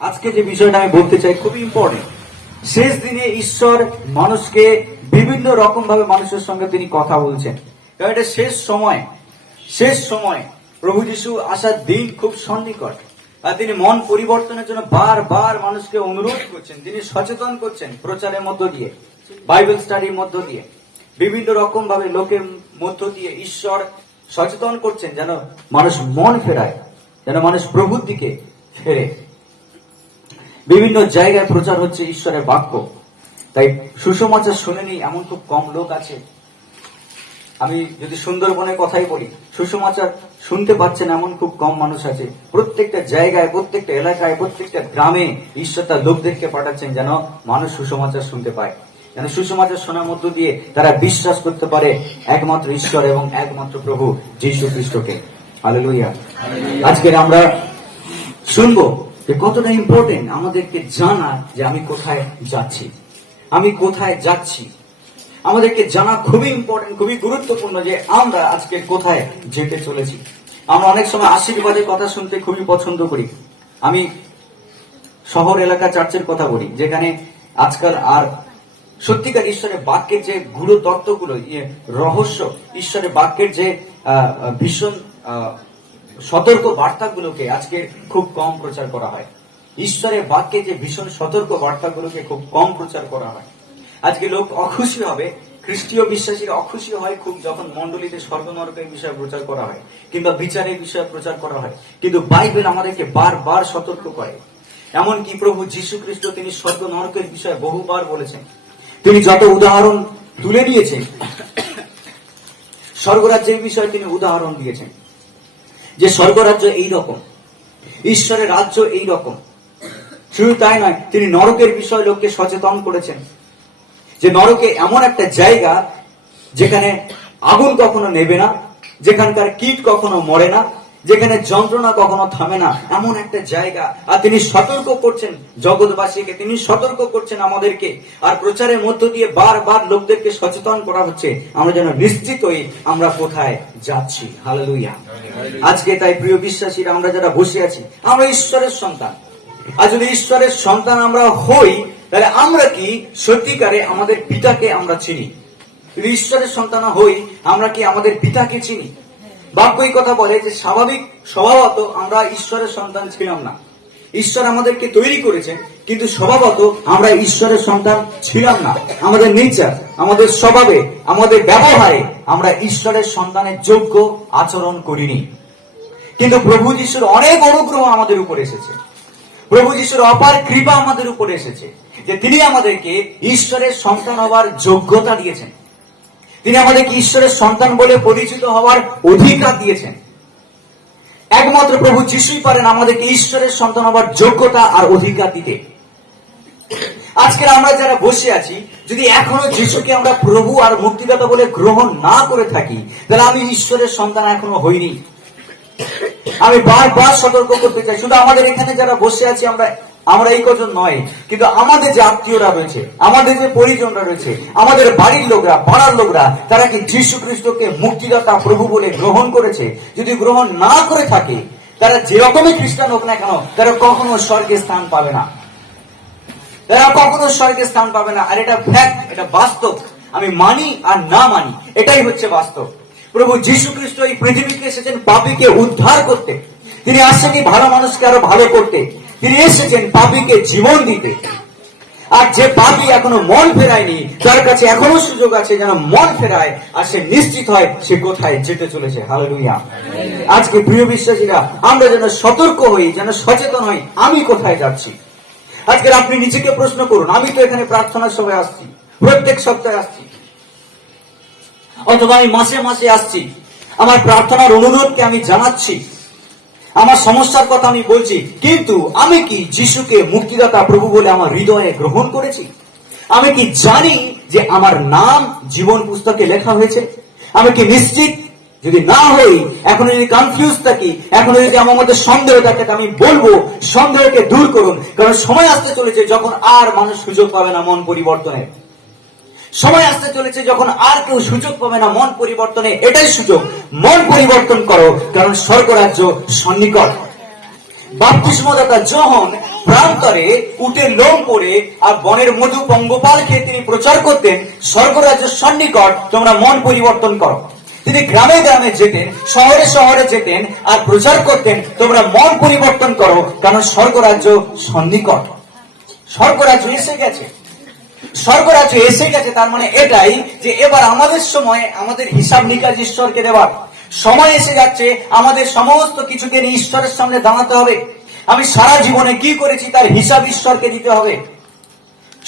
আজকে যে বিষয়টা আমি বলতে চাই খুবই ইম্পর্টেন্ট। শেষ দিনে ঈশ্বর মানুষকে বিভিন্ন রকম ভাবে মানুষের সঙ্গে তিনি কথা বলছেন, কারণ এটা শেষ সময় প্রভু যিশু আসার দিন খুব সন্নিকট। আর তিনি মন পরিবর্তনের জন্য বারবার মানুষকে অনুরোধ করছেন, তিনি সচেতন করছেন প্রচারের মধ্য দিয়ে, বাইবেল স্টাডির মধ্য দিয়ে, বিভিন্ন রকম ভাবে লোকের মধ্য দিয়ে ঈশ্বর সচেতন করছেন যেন মানুষ মন ফেরায়, যেন মানুষ প্রভুর দিকে ফেরে। বিভিন্ন জায়গায় প্রচার হচ্ছে ঈশ্বরের বাক্য। তাই সুসমাচার শুনেনি এমন খুব কম লোক আছে। আমি যদি সুন্দরবনের কথাই বলি, সুসমাচার শুনতে পাচ্ছেন এমন খুব কম মানুষ আছে। প্রত্যেকটা জায়গায়, প্রত্যেকটা এলাকায়, প্রত্যেকটা গ্রামে ঈশ্বর তার লোকদেরকে পাঠাচ্ছেন যেন মানুষ সুসমাচার শুনতে পায়, যেন সুসমাচার শোনার মধ্য দিয়ে তারা বিশ্বাস করতে পারে একমাত্র ঈশ্বর এবং একমাত্র প্রভু যীশু খ্রিস্টকে। হালেলুয়া। আজকের আমরা শুনবো যে কতটা ইম্পর্টেন্ট আমাদেরকে জানা যে আমি কোথায় যাচ্ছি। আমাদেরকে জানা খুবই ইম্পর্টেন্ট, খুবই গুরুত্বপূর্ণ যে আমরা আজকে কোথায় যেতে চলেছি। আমরা অনেক সময় আশীর্বাদের কথা শুনতে খুবই পছন্দ করি। আমি শহর এলাকা চার্চের কথা বলি, যেখানে আজকাল আর সত্যিকার ঈশ্বরের বাক্যের যে গুরু তত্ত্বগুলো, রহস্য, ঈশ্বরের বাক্যের যে ভীষণ সতর্ক বার্তাগুলোকে আজকে খুব কম প্রচার করা হয়। ঈশ্বরের বাক্যে যে ভীষণ সতর্ক বার্তাগুলোকে খুব কম প্রচার করা হয়। আজকে লোক অখুশি হবে, খ্রিস্টীয় বিশ্বাসীরা অখুশি হয় খুব যখন মণ্ডলীতে স্বর্গ নরকের বিষয়ে প্রচার করা হয় কিংবা বিচারের বিষয়ে প্রচার করা হয়। কিন্তু বাইবেল আমাদেরকে বারবার সতর্ক করে। এমনকি প্রভু যীশু খ্রিস্ট তিনি স্বর্গ নরকের বিষয়ে বহুবার বলেছেন। তিনি যত উদাহরণ তুলে নিয়েছেন, স্বর্গরাজ্যের বিষয়ে তিনি উদাহরণ দিয়েছেন যে স্বর্গরাজ্য এই রকম, ঈশ্বরের রাজ্য এই রকম। শুধু তাই নয়, তিনি নরকের বিষয়ে লোককে সচেতন করেছেন যে নরকে এমন একটা জায়গা যেখানে আগুন কখনো নেবে না, যেখানকার কীট কখনো মরে না, যেখানে যন্ত্রণা কখনো থামে না, এমন একটা জায়গা। আর তিনি সতর্ক করছেন জগৎবাসীকে, তিনি সতর্ক করছেন আমাদেরকে। আর প্রচারের মধ্য দিয়ে বারবার লোকদেরকে সচেতন করা হচ্ছে আমরা যেন নিশ্চিত হই আমরা কোথায় যাচ্ছি। হালেলুয়া। আজকে তাই প্রিয় বিশ্বাসীরা, আমরা যারা বসে আছি, আমরা ঈশ্বরের সন্তান। আর যদি ঈশ্বরের সন্তান আমরা হই, তাহলে আমরা কি সত্যিকারে আমাদের পিতাকে আমরা চিনি? যদি ঈশ্বরের সন্তান হই, আমরা কি আমাদের পিতাকে চিনি? বাক্যই কথা বলে যে স্বভাবত আমরা ঈশ্বরের সন্তান ছিলাম না। ঈশ্বর আমাদেরকে তৈরি করেছেন, কিন্তু স্বভাবত আমরা ঈশ্বরের সন্তান ছিলাম না। আমাদের নেচার, আমাদের স্বভাবে, আমাদের ব্যবহারে আমরা ঈশ্বরের সন্তানের যোগ্য আচরণ করিনি। কিন্তু প্রভু যিশুর অনেক অনুগ্রহ আমাদের উপর এসেছে, প্রভু যিশুর অপার কৃপা আমাদের উপরে এসেছে যে তিনি আমাদেরকে ঈশ্বরের সন্তান হওয়ার যোগ্যতা দিয়েছেন। তিনি আমাদেরকে ঈশ্বরের সন্তান বলে পরিচিত হওয়ার অধিকার দিয়েছেন। একমাত্র প্রভু যিশুই পারেন আমাদেরকে ঈশ্বরের সন্তান হওয়ার যোগ্যতা আর অধিকার দিতে। আজকে আমরা যারা বসে আছি, যদি এখনো যিশুকে আমরা প্রভু আর মুক্তিদাতা বলে গ্রহণ না করে থাকি, তাহলে আমি ঈশ্বরের সন্তান এখনো হইনি। আমি বারবার সতর্ক করতে চাই, শুধু আমাদের এখানে যারা বসে আছি আমরা এই কজন নয়, কিন্তু আমাদের যে আত্মীয়রা রয়েছে, আমাদের যে পরিজনরা রয়েছে, আমাদের বাড়ির লোকরা, পাড়ার লোকরা, তারা কি যীশু খ্রিস্টকে মুক্তিদাতা প্রভু বলে গ্রহণ করেছে? যদি গ্রহণ না করে থাকে, তারা যেরকমই খ্রিস্টান হোক না কেন, তারা কখনো স্বর্গে স্থান পাবে না। আর এটা ফ্যাক্ট, এটা বাস্তব। আমি মানি আর না মানি, এটাই হচ্ছে বাস্তব। প্রভু যীশু খ্রিস্ট এই পৃথিবীতে এসেছেন পাপীকে উদ্ধার করতে। তিনি আসেননি ভালো মানুষকে আরো ভালো করতে, তিনি এসেছেন পাপীকে জীবন দিতে। আর যে পাপী এখনো মন ফেরায়নি, তার কাছে এখনো সুযোগ আছে যেন মন ফেরায় আর সে নিশ্চিত হয় সে কোথায় যেতে চলেছে। হালেলুয়া। আজকে প্রিয় বিশ্বাসীরা, আমরা যেন সতর্ক হই, যেন সচেতন হই আমি কোথায় যাচ্ছি। আজকে আপনি নিজেকে প্রশ্ন করুন, আমি তো এখানে প্রার্থনার সময় আসছি, প্রত্যেক সপ্তাহে আসছি, অথবা আমি মাসে মাসে আসছি, আমার প্রার্থনার অনুরোধকে আমি জানাচ্ছি, আমার সমস্যার কথা আমি বলছি, কিন্তু আমি কি যিশুকে মুক্তিদাতা প্রভু বলে আমার হৃদয়ে গ্রহণ করেছি? আমি কি জানি যে আমার নাম জীবন পুস্তকে লেখা হয়েছে? আমি কি নিশ্চিত? যদি না হই, এখন যদি কনফিউজ থাকি, এখন যদি আমার মধ্যে সন্দেহ থাকে, আমি বলবো সন্দেহকে দূর করুন, কারণ সময় আসতে চলেছে যখন আর মানুষ সুযোগ পাবে না মন পরিবর্তনের। সময় আসতে চলেছে যখন আর কেউ সুযোগ পাবে না মন পরিবর্তনে। এটাই সুযোগ, মন পরিবর্তন করো, কারণ স্বর্গরাজ্য সন্নিকট। বাপ্তিস্মদাতা যোহন প্রান্তরে উটের লোম পরে আর বনের মধু পঙ্গপাল খেয়ে তিনি প্রচার করতেন, স্বর্গরাজ্যের সন্নিকট, তোমরা মন পরিবর্তন করো। তিনি গ্রামে গ্রামে যেতেন, শহরে শহরে যেতেন আর প্রচার করতেন, তোমরা মন পরিবর্তন করো, কারণ স্বর্গরাজ্য সন্নিকট। স্বর্গরাজ্য এসে গেছে, স্বর্গরাজ্য এসে গেছে। তার মানে এটাই যে এবার আমাদের সময় আমাদের হিসাব নিকাশ ঈশ্বরকে দেওয়ার সময় এসে যাচ্ছে। আমাদের সমস্ত কিছুকে নিয়ে ঈশ্বরের সামনে দাঁড়াতে হবে। আমি সারা জীবনে কি করেছি তার হিসাব ঈশ্বরকে দিতে হবে।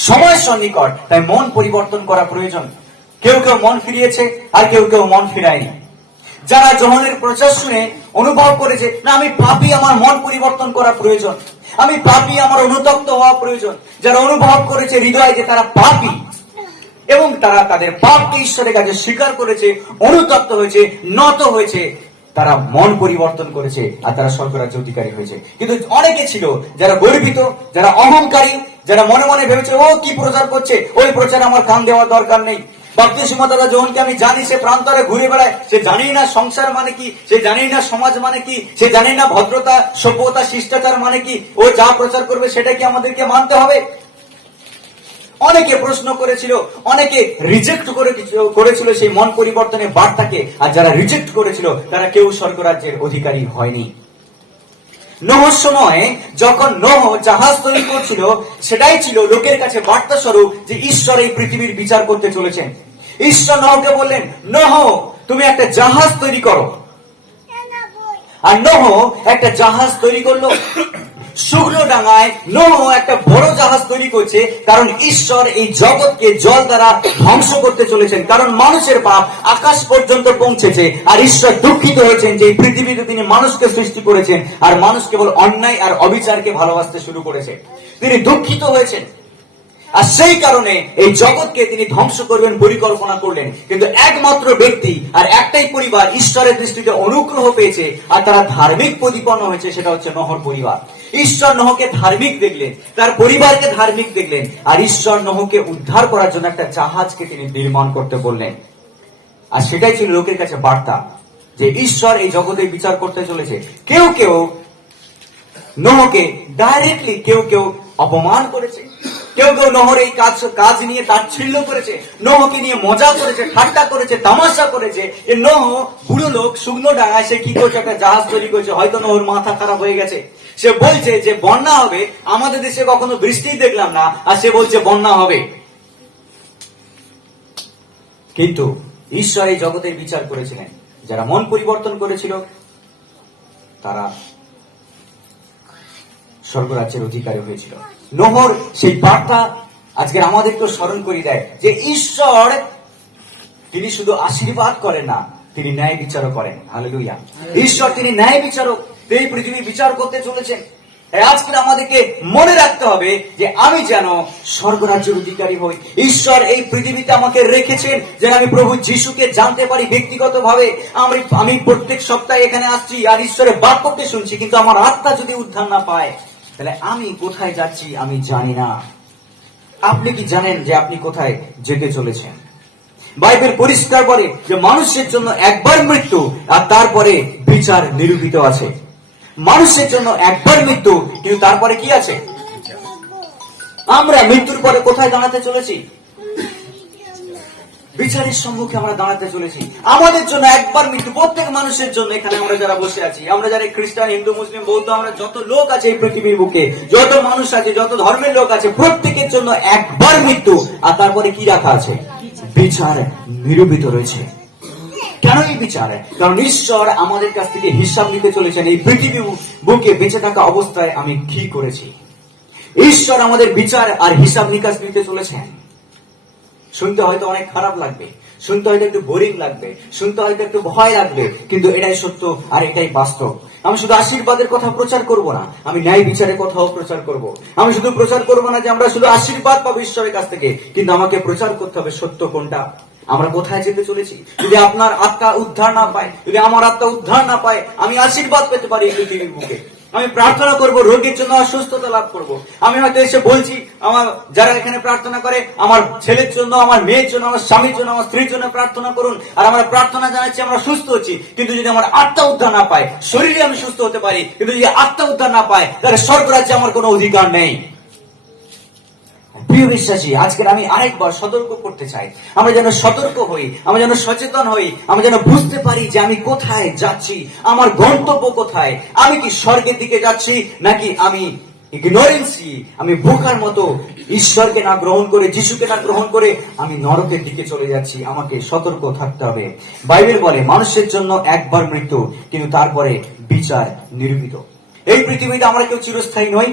সময় সন্নিকট, তাই মন পরিবর্তন করা প্রয়োজন। কেউ কেউ মন ফিরিয়েছে আর কেউ কেউ মন ফিরায়নি। যারা যোহনের প্রচার শুনে অনুভব করেছে, না আমি পাপী, আমার মন পরিবর্তন করা প্রয়োজন, আমি পাপী, আমার অনুতপ্ত হওয়া প্রয়োজন। যারা অনুভব করেছে হৃদয়ে যে তারা পাপী এবং তারা তাদের পাপকে ঈশ্বরের কাছে স্বীকার করেছে, অনুতপ্ত হয়েছে, নত হয়েছে, তারা মন পরিবর্তন করেছে আর তারা স্বর্গরাজ্য অধিকারী হয়েছে। কিন্তু অনেকে ছিল যারা গর্বিত, যারা অহংকারী, যারা মনে মনে ভেবেছে ও কি প্রচার করছে, ওই প্রচার আমার কান দেওয়ার দরকার নেই। বাপ্তিস্মদাতা যোহনকে আমি জানি, সে প্রান্তরে ঘুরে বেড়ায়, সে জানি না সংসার মানে কি, সে জানি না সমাজ মানে কি, সে জানি না ভদ্রতা, সভ্যতা, শিষ্টাচার মানে কি। ও যা প্রচার করবে সেটা কি আমাদেরকে মানতে হবে? অনেকে প্রশ্ন করেছিল, অনেকে রিজেক্ট করেছিল সেই মন পরিবর্তনের বার্তাকে, আর যারা রিজেক্ট করেছিল তারা কেউ স্বর্গরাজ্যের অধিকারী হয়নি। নোহর সময় যখন নোহ জাহাজ তৈরি করছিল, সেটাই ছিল লোকের কাছে বার্তা স্বরূপ যে ঈশ্বর এই পৃথিবীর বিচার করতে চলেছেন। ঈশ্বর নোহকে বললেন, নোহ তুমি একটা জাহাজ তৈরি করো। আর নোহ একটা জাহাজ তৈরি করলো। শুকনো ডাঙায় নোহ একটা বড় জাহাজ তৈরি করছে, কারণ ঈশ্বর এই জগৎকে জল দ্বারা ধ্বংস করতে চলেছেন। কারণ মানুষের পাপ আকাশ পর্যন্ত পৌঁছেছে আর ঈশ্বর দুঃখিত হয়েছেন যে এই পৃথিবীতে তিনি মানুষকে সৃষ্টি করেছেন আর মানুষ কেবল অন্যায় আর অবিচারকে ভালোবাসতে শুরু করেছে। তিনি দুঃখিত হয়েছেন আর সেই কারণে এই জগৎকে তিনি ধ্বংস করবেন পরিকল্পনা করলেন। কিন্তু একমাত্র ব্যক্তি আর একটাই পরিবার ঈশ্বরের দৃষ্টিতে অনুগ্রহ পেয়েছে আর তারা ধার্মিক প্রতিপন্ন হয়েছে, সেটা হচ্ছে নোহর পরিবার। ঈশ্বর নোহকে ধার্মিক দেখলেন, তার পরিবারকে ধার্মিক দেখলেন আর ঈশ্বর নোহকে উদ্ধার করার জন্য একটা জাহাজকে তিনি নির্মাণ করতে বললেন। আর সেটাই ছিল লোকের কাছে বার্তা যে ঈশ্বর এই জগতে বিচার করতে চলেছে। কেউ কেউ নোহকে ডাইরেক্টলি, কেউ কেউ অপমান করেছে, কেউ কেউ নোহর এই কাজ নিয়ে তাচ্ছিল্য করেছে, নোহকে নিয়ে মজা করেছে, ঠাট্টা করেছে, তামাশা করেছে। যে নোহ বুড়ো লোক, শুকনো ডাঙায় সে কি করছে, একটা জাহাজ তৈরি করেছে। হয়তো নোহর মাথা খারাপ হয়ে গেছে। সে বলছে যে বন্যা হবে, আমাদের দেশে কখনো বৃষ্টি দেখলাম না, আর সে বলছে বন্যা হবে। কিন্তু ঈশ্বর এই জগতের বিচার করেছিলেন। যারা মন পরিবর্তন করেছিল তারা স্বর্গরাজ্যের অধিকারী হয়েছিল। নোহর সেই বার্তা আজকের আমাদেরকে স্মরণ করে দেয় যে ঈশ্বর তিনি শুধু আশীর্বাদ করেন না, তিনি ন্যায় বিচারও করেন। হালেলুয়া। ঈশ্বর তিনি ন্যায় বিচারক, এই পৃথিবী বিচার করতে চলেছেন। আজকে আমাদেরকে মনে রাখতে হবে যে আমি যেন স্বর্গরাজ্যের অধিকারী হই। ঈশ্বর এই পৃথিবীতে আমাকে রেখেছেন যেন আমি প্রভু যিশুকে জানতে পারি ব্যক্তিগত ভাবে। আমি প্রত্যেক সপ্তাহে এখানে আসছি আর ঈশ্বরের বাক্যকে শুনছি, কিন্তু আমার আত্মা যদি উদ্ধার না পায় তাহলে আমি কোথায় যাচ্ছি আমি জানি না। আপনি কি জানেন যে আপনি কোথায় যেতে চলেছেন? বাইবেল পরিষ্কার বলে যে মানুষের জন্য একবার মৃত্যু আর তারপরে বিচার নিরূপিত আছে। মানুষের জন্য একবার মৃত্যু, কিন্তু তারপরে কি আছে? আমরা মৃত্যুর পরে কোথায় দাঁড়াতে চলেছি? বিচারের সম্মুখে আমরা দাঁড়াতে চলেছি। আমাদের জন্য একবার মৃত্যু, প্রত্যেক মানুষের জন্য। এখানে আমরা যারা বসে আছি, আমরা যারা খ্রিস্টান, হিন্দু, মুসলিম, বৌদ্ধ, আমরা যত লোক আছে এই পৃথিবীর বুকে, যত মানুষ আছে, যত ধর্মের লোক আছে, প্রত্যেকের জন্য একবার মৃত্যু আর তারপরে কি রাখা আছে? বিচার নিরূপিত রয়েছে। কেন এই বিচার? কারণ ঈশ্বর আমাদের কাছ থেকে হিসাব নিতে চলেছেন এই পৃথিবী বুকে বেঁচে থাকা অবস্থায় আমি কি করেছি। ঈশ্বর আমাদের বিচার আর হিসাব নিকাশ নিতে চলেছেন। শুনতে হয়তো অনেক খারাপ লাগবে, শুনতে হয়তো একটু বোরিং লাগবে, শুনতে হয়তো একটু ভয় লাগবে, কিন্তু এটাই সত্য আর এটাই বাস্তব। আমি শুধু আশীর্বাদের কথা প্রচার করব না, আমি ন্যায় বিচারের কথাও প্রচার করব। আমি শুধু প্রচার করব না যে আমরা শুধু আশীর্বাদ পাবো ঈশ্বরের কাছ থেকে, কিন্তু আমাকে প্রচার করতে হবে সত্য কোনটা, আমরা কোথায় যেতে চলেছি। যদি আপনার আত্মা উদ্ধার না পায়, যদি আমার আত্মা উদ্ধার না পায়, আমি আশীর্বাদ পেতে পারি এই পৃথিবীর বুকে, আমি প্রার্থনা করব রোগীর জন্য, অসুস্থতা লাভ করব। আমি হয়তো এসে বলছি আমার যারা এখানে প্রার্থনা করে, আমার ছেলের জন্য, আমার মেয়ের জন্য, আমার স্বামীর জন্য, আমার স্ত্রীর জন্য প্রার্থনা করুন, আর আমরা প্রার্থনা জানাচ্ছি আমরা সুস্থ হচ্ছি। কিন্তু যদি আমার আত্মা উদ্ধার না পায়, শরীরে আমি সুস্থ হতে পারি, কিন্তু যদি আত্মা উদ্ধার না পায়, তাহলে স্বর্গরাজ্যে আমার কোনো অধিকার নেই। প্রিয় বিশ্বাসী, আজকের আমি আরেকবার সতর্ক করতে চাই, আমরা যেন সতর্ক হই, আমরা যেন সচেতন হই, আমরা যেন বুঝতে পারি যে আমি কোথায় যাচ্ছি, আমার গন্তব্য কোথায়। আমি কি স্বর্গের দিকে যাচ্ছি, নাকি আমি ইগনোরেন্সি, আমি বোকার মতো ঈশ্বরকে না গ্রহণ করে, যিশুকে না গ্রহণ করে আমি নরকের দিকে চলে যাচ্ছি। আমাকে সতর্ক থাকতে হবে। বাইবেল বলে মানুষের জন্য একবার মৃত্যু, কিন্তু তারপরে বিচার নিরূপিত। এই পৃথিবীতে আমরা কেউ চিরস্থায়ী নই,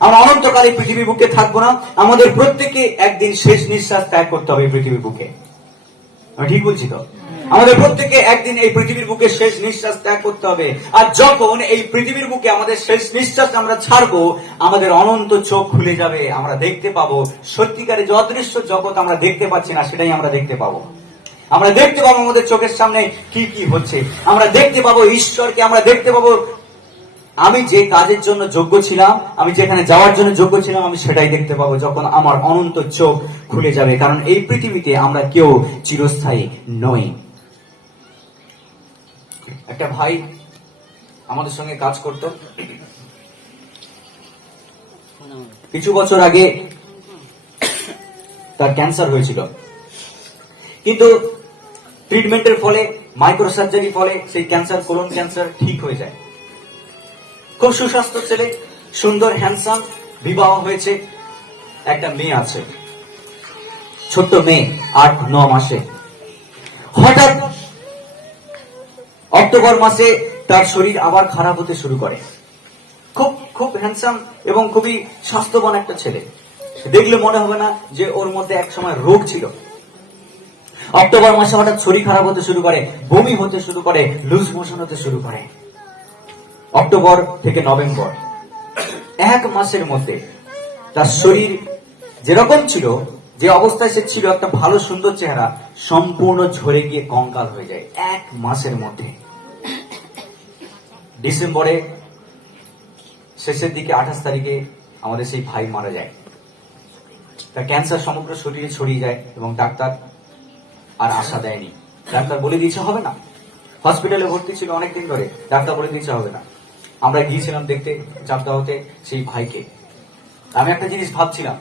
আমরা অনন্তকালে পৃথিবীর বুকে থাকবো না। আমাদের প্রত্যেকে একদিন শেষ নিঃশ্বাস ত্যাগ করতে হবে পৃথিবীর বুকে। আমি ঠিক বলছি তো? আমাদের প্রত্যেকে একদিন এই পৃথিবীর বুকে শেষ নিঃশ্বাস ত্যাগ করতে হবে। আর যখন এই পৃথিবীর বুকে আমাদের শেষ নিঃশ্বাস আমরা ছাড়বো, আমাদের অনন্ত চোখ খুলে যাবে, আমরা দেখতে পাবো সত্যিকারের যে অদৃশ্য জগৎ আমরা দেখতে পাচ্ছি না, সেটাই আমরা দেখতে পাবো। আমরা দেখতে পাবো আমাদের চোখের সামনে কি কি হচ্ছে, আমরা দেখতে পাবো ঈশ্বরকে, আমরা দেখতে পাবো আমি যে কাজের জন্য যোগ্য ছিলাম, আমি যেখানে যাওয়ার জন্য যোগ্য ছিলাম, আমি সেটাই দেখতে পাবো যখন আমার অনন্ত চোখ খুলে যাবে। কারণ এই পৃথিবীতে আমরা কেউ চিরস্থায়ী নই। একটা ভাই আমাদের সঙ্গে কাজ করত, কিছু বছর আগে তার ক্যান্সার হয়েছিল, কিন্তু ট্রিটমেন্টের ফলে, মাইক্রো সার্জারির ফলে সেই ক্যান্সার, কোলন ক্যান্সার ঠিক হয়ে যায়। খুব সুস্বাস্থ্য ছেলে, সুন্দর হ্যান্ডসাম, বিবাহ হয়েছে, একটা মেয়ে আছে, ছোট্ট মেয়ে, 8-9 মাসে। হঠাৎ অক্টোবর মাসে তার শরীর আবার খারাপ হতে শুরু করে। খুব খুব হ্যান্ডসাম এবং খুবই স্বাস্থ্যবান একটা ছেলে, দেখলে মনে হবে না যে ওর মধ্যে এক সময় রোগ ছিল। অক্টোবর মাসে হঠাৎ শরীর খারাপ হতে শুরু করে, বমি হতে শুরু করে, লুজ মোশন হতে শুরু করে। অক্টোবর থেকে নভেম্বর, 1 মাসের মধ্যে তার শরীর যেরকম ছিল, যে অবস্থায় সে ছিল, একটা ভালো সুন্দর চেহারা, সম্পূর্ণ ঝরে গিয়ে কঙ্কাল হয়ে যায় 1 মাসের মধ্যে। ডিসেম্বরে শেষের দিকে 28 তারিখে আমাদের সেই ভাই মারা যায়। তার ক্যান্সার সমগ্র শরীরে ছড়িয়ে যায় এবং ডাক্তার আর আশা দেয়নি। ডাক্তার বলে দিয়েছে হবে না, হসপিটালে ভর্তি ছিল অনেকদিন ধরে, ডাক্তার বলে দিয়েছে হবে না। আমরা গিয়েছিলাম দেখতে চাপদাহতে সেই ভাইকে। আমি একটা জিনিস ভাবছিলাম,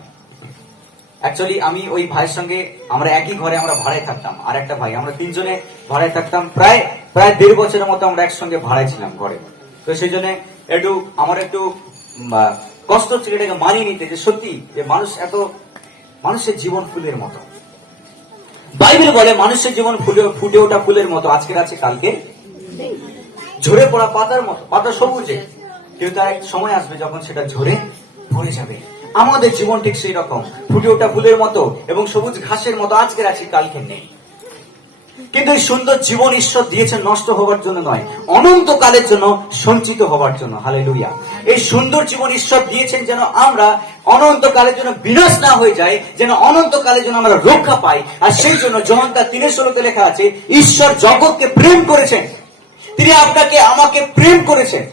অ্যাকচুয়ালি আমি ওই ভাইয়ের সঙ্গে, আমরা একই ঘরে আমরা ভাড়ায় থাকতাম, আর একটা ভাই, আমরা 3 জনে ভাড়ায় থাকতাম। প্রায় 1.5 বছরের মতো আমরা একসঙ্গে ভাড়ায় ছিলাম ঘরে। তো সেই জন্য আমার একটু কষ্ট ছিল এটাকে মানিয়ে নিতে, যে সত্যি যে মানুষের জীবন ফুলের মতো। বাইবেল বলে মানুষের জীবন ফুটে ওঠা ফুলের মতো, আজকের আছে কালকে ঝরে পড়া পাতার মতো। পাতা সবুজে, কিন্তু তার এক সময় আসবে যখন সেটা ঝরে পড়ে যাবে। আমাদের জীবন ঠিক সেই রকম, ফুটে ওঠা ফুলের মতো এবং সবুজ ঘাসের মতো, আজকের আছে কালকে নেই। কিন্তু এই সুন্দর জীবন ঈশ্বর দিয়েছেন নষ্ট হবার জন্য নয়, অনন্তকালের জন্য সঞ্চিত হবার জন্য। হালেলুয়া। এই সুন্দর জীবন ঈশ্বর দিয়েছেন যেন আমরা অনন্তকালের জন্য বিনাশ না হয়ে যায়, যেন অনন্তকালের জন্য আমরা রক্ষা পাই। আর সেই জন্য যোহান 3:16 লেখা আছে, ঈশ্বর জগৎকে প্রেম করেছেন, তিনি আপনাকে আমাকে প্রেম করেছেন।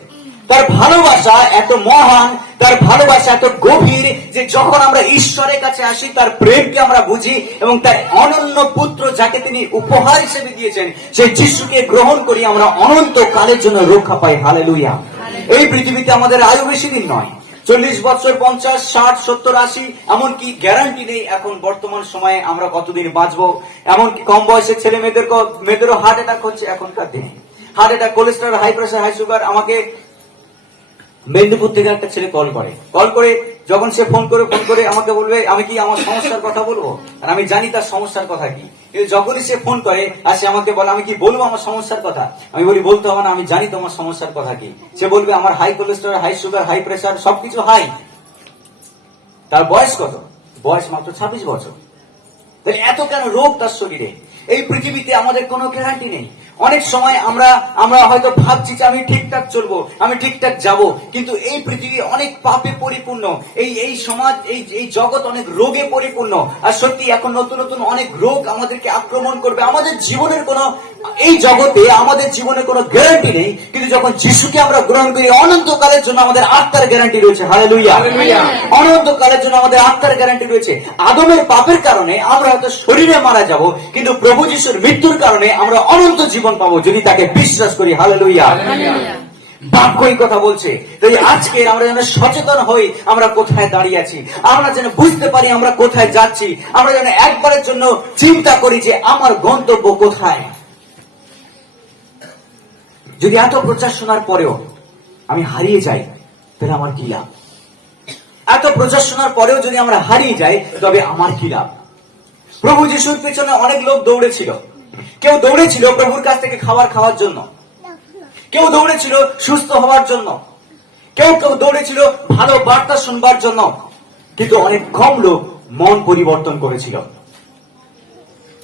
তার ভালোবাসা এত মহান, তার ভালোবাসা এত গভীর, যে যখন আমরা ঈশ্বরের কাছে আসি তার প্রেমকে আমরা বুঝি এবং তার অনন্য পুত্র যাকে তিনি উপহার হিসেবে দিয়েছেন, সেই যিশুকে গ্রহণ করি, আমরা অনন্ত কালের জন্য রক্ষা পাই। হালেলুয়া। এই পৃথিবীতে আমাদের আয়ু বেশি দিন নয়, 40 বছর, 50, 60, 70, 80, এমনকি গ্যারান্টি নেই এখন বর্তমান সময়ে আমরা কতদিন বাঁচবো। এমনকি কম বয়সের ছেলে মেয়েদেরও হার্ট অ্যাটাক হচ্ছে এখনকার দিনে। Heart attack, cholesterol, high pressure, high sugar. আমাকে মেদিনীপুর থেকে একটা ছেলে কল করে যখন সে ফোন করে আমাকে বলবে, আমি কি আমার সমস্যার কথা বলবো, আর আমি জানি তার সমস্যার কথা কি। কিন্তু যখনই সে ফোন করে আর সে আমাকে বলে আমি কি বলবো আমার সমস্যার কথা, আমি বলি বলতে হবে না, আমি জানি তোমার সমস্যার কথা কি। সে বলবে আমার high cholesterol, high sugar, high pressure, সবকিছু হাই। তার বয়স কত? বয়স মাত্র 26 বছর। তাহলে এত কেন রোগ তার শরীরে? এই পৃথিবীতে আমাদের কোনো গ্যারান্টি নেই। অনেক সময় আমরা হয়তো ভাবছি যে আমি ঠিকঠাক চলবো, আমি ঠিকঠাক যাব, কিন্তু এই পৃথিবী অনেক পাপে পরিপূর্ণ, এই সমাজ, এই জগৎ অনেক রোগে পরিপূর্ণ। আর সত্যি এখন নতুন নতুন অনেক রোগ আমাদেরকে আক্রমণ করবে। আমাদের জীবনের কোনো এই জগতে আমাদের জীবনে কোনো গ্যারান্টি নেই, কিন্তু যখন যিশুকে আমরা গ্রহণ করি অনন্তকালের জন্য আমাদের আত্মার গ্যারান্টি রয়েছে। হালেলুয়া। অনন্তকালের জন্য আমাদের আত্মার গ্যারান্টি রয়েছে। আদমের পাপের কারণে আমরা হয়তো শরীরে মারা যাব, কিন্তু প্রভু যিশুর মৃত্যুর কারণে আমরা অনন্ত জীবন পাবো যদি তাকে বিশ্বাস করি। হালেলুয়া। বাক্যই কথা বলছে। তাই আজকে আমরা যেন সচেতন হই আমরা কোথায় দাঁড়িয়ে আছি, আমরা যেন বুঝতে পারি আমরা কোথায় যাচ্ছি, আমরা যেন একবারের জন্য চিন্তা করি যে আমার গন্তব্য কোথায়। যদি এত প্রচার শোনার পরেও আমি হারিয়ে যাই, তাহলে আমার কি লাভ? এত প্রচার শোনার পরেও যদি আমরা হারিয়ে যাই, তবে আমার কি লাভ? প্রভু যিশুর পেছনে অনেক লোক দৌড়েছিল। কেউ দৌড়েছিল প্রভুর কাছ থেকে খাবার খাওয়ার জন্য, কেউ দৌড়েছিল সুস্থ হওয়ার জন্য, কেউ কেউ দৌড়েছিল ভালো বার্তা শুনবার জন্য, কিন্তু অনেক কম লোক মন পরিবর্তন করেছিল।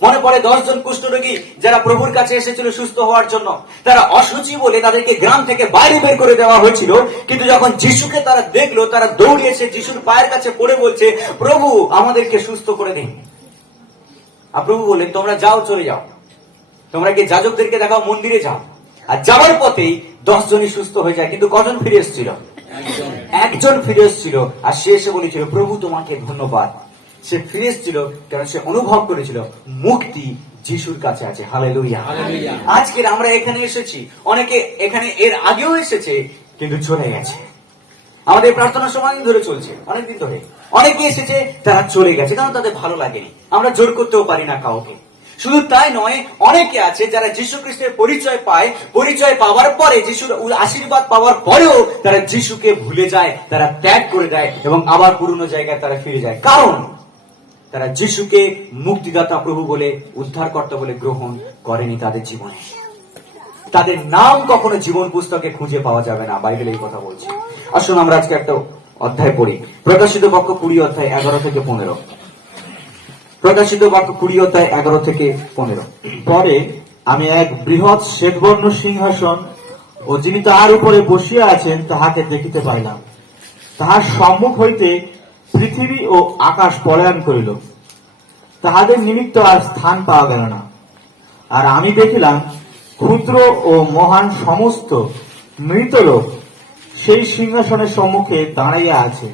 মনে পড়ে 10 জন কুষ্ঠরোগী যারা প্রভুর কাছে এসেছিল সুস্থ হওয়ার জন্য, তারা অসুচি বলে তাদেরকে গ্রাম থেকে বাইরে বের করে দেওয়া হয়েছিল, কিন্তু যখন যিশুকে তারা দেখলো, তারা দৌড়ে এসে যিশুর পায়ের কাছে পড়ে বলছে, প্রভু আমাদেরকে সুস্থ করে দিন। আর প্রভু বললেন, তোমরা যাও, চলে যাও, তোমরা কি যাজকদেরকে দেখাও, মন্দিরে যাও। আর যাওয়ার পথেই 10 জনই সুস্থ হয়ে যায়। কিন্তু কজন ফিরে এসেছিল? একজন ফিরে এসেছিল। আর সে এসে বলেছিল, প্রভু তোমাকে ধন্যবাদ। সে ফিরে এসেছিল কারণ সে অনুভব করেছিল মুক্তি যিশুর কাছে আছে। হালেলুয়া। আজকের আমরা এখানে এসেছি, অনেকে এখানে এর আগেও এসেছে কিন্তু চলে গেছে। আমাদের প্রার্থনার সময় ধরে চলছে, অনেকদিন ধরে অনেকে এসেছে, তারা চলে গেছে কারণ তাদের ভালো লাগেনি। আমরা জোর করতেও পারি না কাউকে। শুধু তাই নয়, অনেকে আছে যারা যীশু খ্রিস্টের পরিচয় পায়, পরিচয় পাওয়ার পরে, যিশুর আশীর্বাদ পাওয়ার পরেও তারা যিশুকে ভুলে যায়, তারা ত্যাগ করে দেয় এবং আবার পুরনো জায়গায় তারা ফিরে যায়। কারণ তারা যিশুকে মুক্তিদাতা প্রভু বলে, উদ্ধারকর্তা বলে গ্রহণ করেনি তাদের জীবনে। তাদের নাম কখনো জীবন পুস্তকে খুঁজে পাওয়া যাবে না, বাইবেল এই কথা বলছে। আসুন আমরা আজকে একটা অধ্যায় পড়ি, প্রকাশিত বাক্য 20 অধ্যায় 11 থেকে 15। প্রকাশিত বাক্য 20 অধ্যায় 11 থেকে 15। পরে আমি এক বৃহৎ শ্বেতবর্ণ সিংহাসন ও যিনি তাহার উপরে বসিয়া আছেন তাহাকে দেখিতে পাইলাম। তাহার সম্মুখ হইতে পৃথিবী ও আকাশ পলায়ন করিল, তাহাদের নিমিত্ত আর স্থান পাওয়া গেল না। আর আমি দেখিলাম ক্ষুদ্র ও মহান সমস্ত মৃত লোক সেই সিংহাসনের সম্মুখে দাঁড়াইয়া আছে।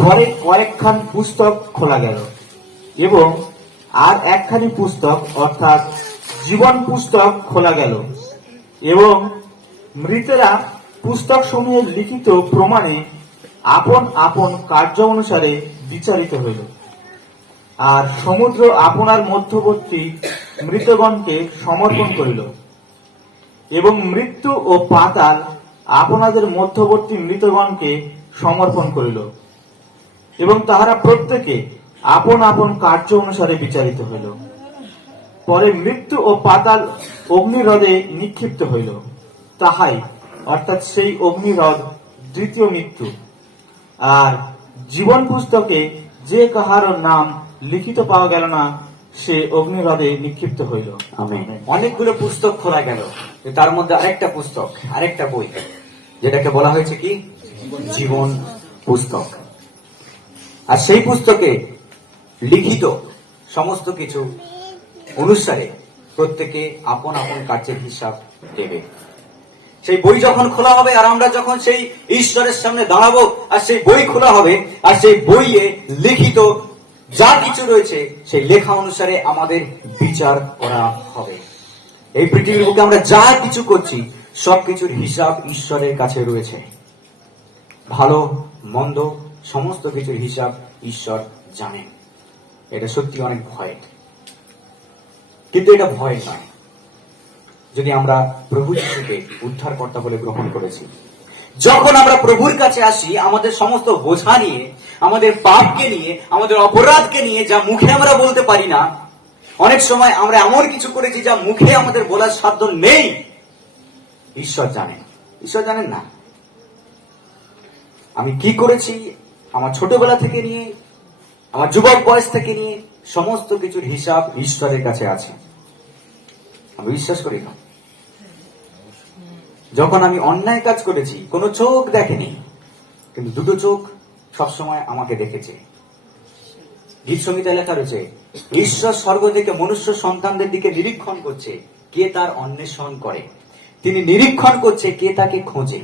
পরে কয়েকখান পুস্তক খোলা গেল, এবং আর একখানি পুস্তক অর্থাৎ জীবন পুস্তক খোলা গেল, এবং মৃতেরা পুস্তক সমূহের লিখিত প্রমাণে আপন আপন কার্য অনুসারে বিচারিত হইল। আর সমুদ্র আপনার মধ্যবর্তী মৃতগণকে সমর্পণ করিল, এবং মৃত্যু ও পাতাল আপনাদের মধ্যবর্তী মৃতগণকে সমর্পণ করিল, এবং তাহারা প্রত্যেকে আপন আপন কার্য অনুসারে বিচারিত হইল। পরে মৃত্যু ও পাতাল অগ্নিহ্রদে নিক্ষিপ্ত হইল। তাহাই অর্থাৎ সেই অগ্নিহ্রদ দ্বিতীয় মৃত্যু। আর জীবন পুস্তকে যে কাহার নাম লিখিত পাওয়া গেল না, সে অগ্নিহ্রদে নিক্ষিপ্ত হইল। আমেন। অনেকগুলো পুস্তক খোলা গেল, তার মধ্যে আরেকটা পুস্তক, আরেকটা বই, যেটাকে বলা হয়েছে কি জীবন পুস্তক। আর সেই পুস্তকে লিখিত সমস্ত কিছু অনুসারে প্রত্যেকে আপন আপন কার্যের হিসাব দেবে। সেই বই যখন খোলা হবে, আর আমরা যখন সেই ঈশ্বরের সামনে দাঁড়াবো, আর সেই বই খোলা হবে, আর সেই বইয়ে লিখিত যা কিছু রয়েছে সেই লেখা অনুসারে আমাদের বিচার করা হবে। এই পৃথিবীর বুকে আমরা যা কিছু করছি সবকিছুর হিসাব ঈশ্বরের কাছে রয়েছে। ভালো মন্দ সমস্ত কিছুর হিসাব ঈশ্বর জানেন। এটা সত্যি অনেক ভয়, কিন্তু এটা ভয় নয় যদি আমরা প্রভু যিশুকে উদ্ধারকর্তা বলে গ্রহণ করেছি। যখন আমরা প্রভুর কাছে আসি, আমাদের সমস্ত বোঝা নিয়ে, আমাদের পাপকে নিয়ে, আমাদের অপরাধকে নিয়ে, যা মুখে আমরা বলতে পারি না, অনেক সময় আমরা এমন কিছু করেছি যা মুখে আমাদের বলার সাধ্য নেই, ঈশ্বর জানেন। ঈশ্বর জানেন না আমি কি করেছি, আমার ছোটবেলা থেকে নিয়ে, আমার যুবক বয়স থেকে নিয়ে সমস্ত কিছুর হিসাব ঈশ্বরের কাছে আছে। আমি বিশ্বাস করি না। যখন আমি অন্যায় কাজ করেছি, কোনো চোখ দেখেনি, কিন্তু দুটো চোখ সবসময় আমাকে দেখেছে। গীত সংহিতায় লেখা রয়েছে, ঈশ্বর স্বর্গ থেকে মনুষ্য সন্তানদের দিকে নিরীক্ষণ করছে, কে তার অন্বেষণ করে। তিনি নিরীক্ষণ করছে কে তাকে খোঁজে।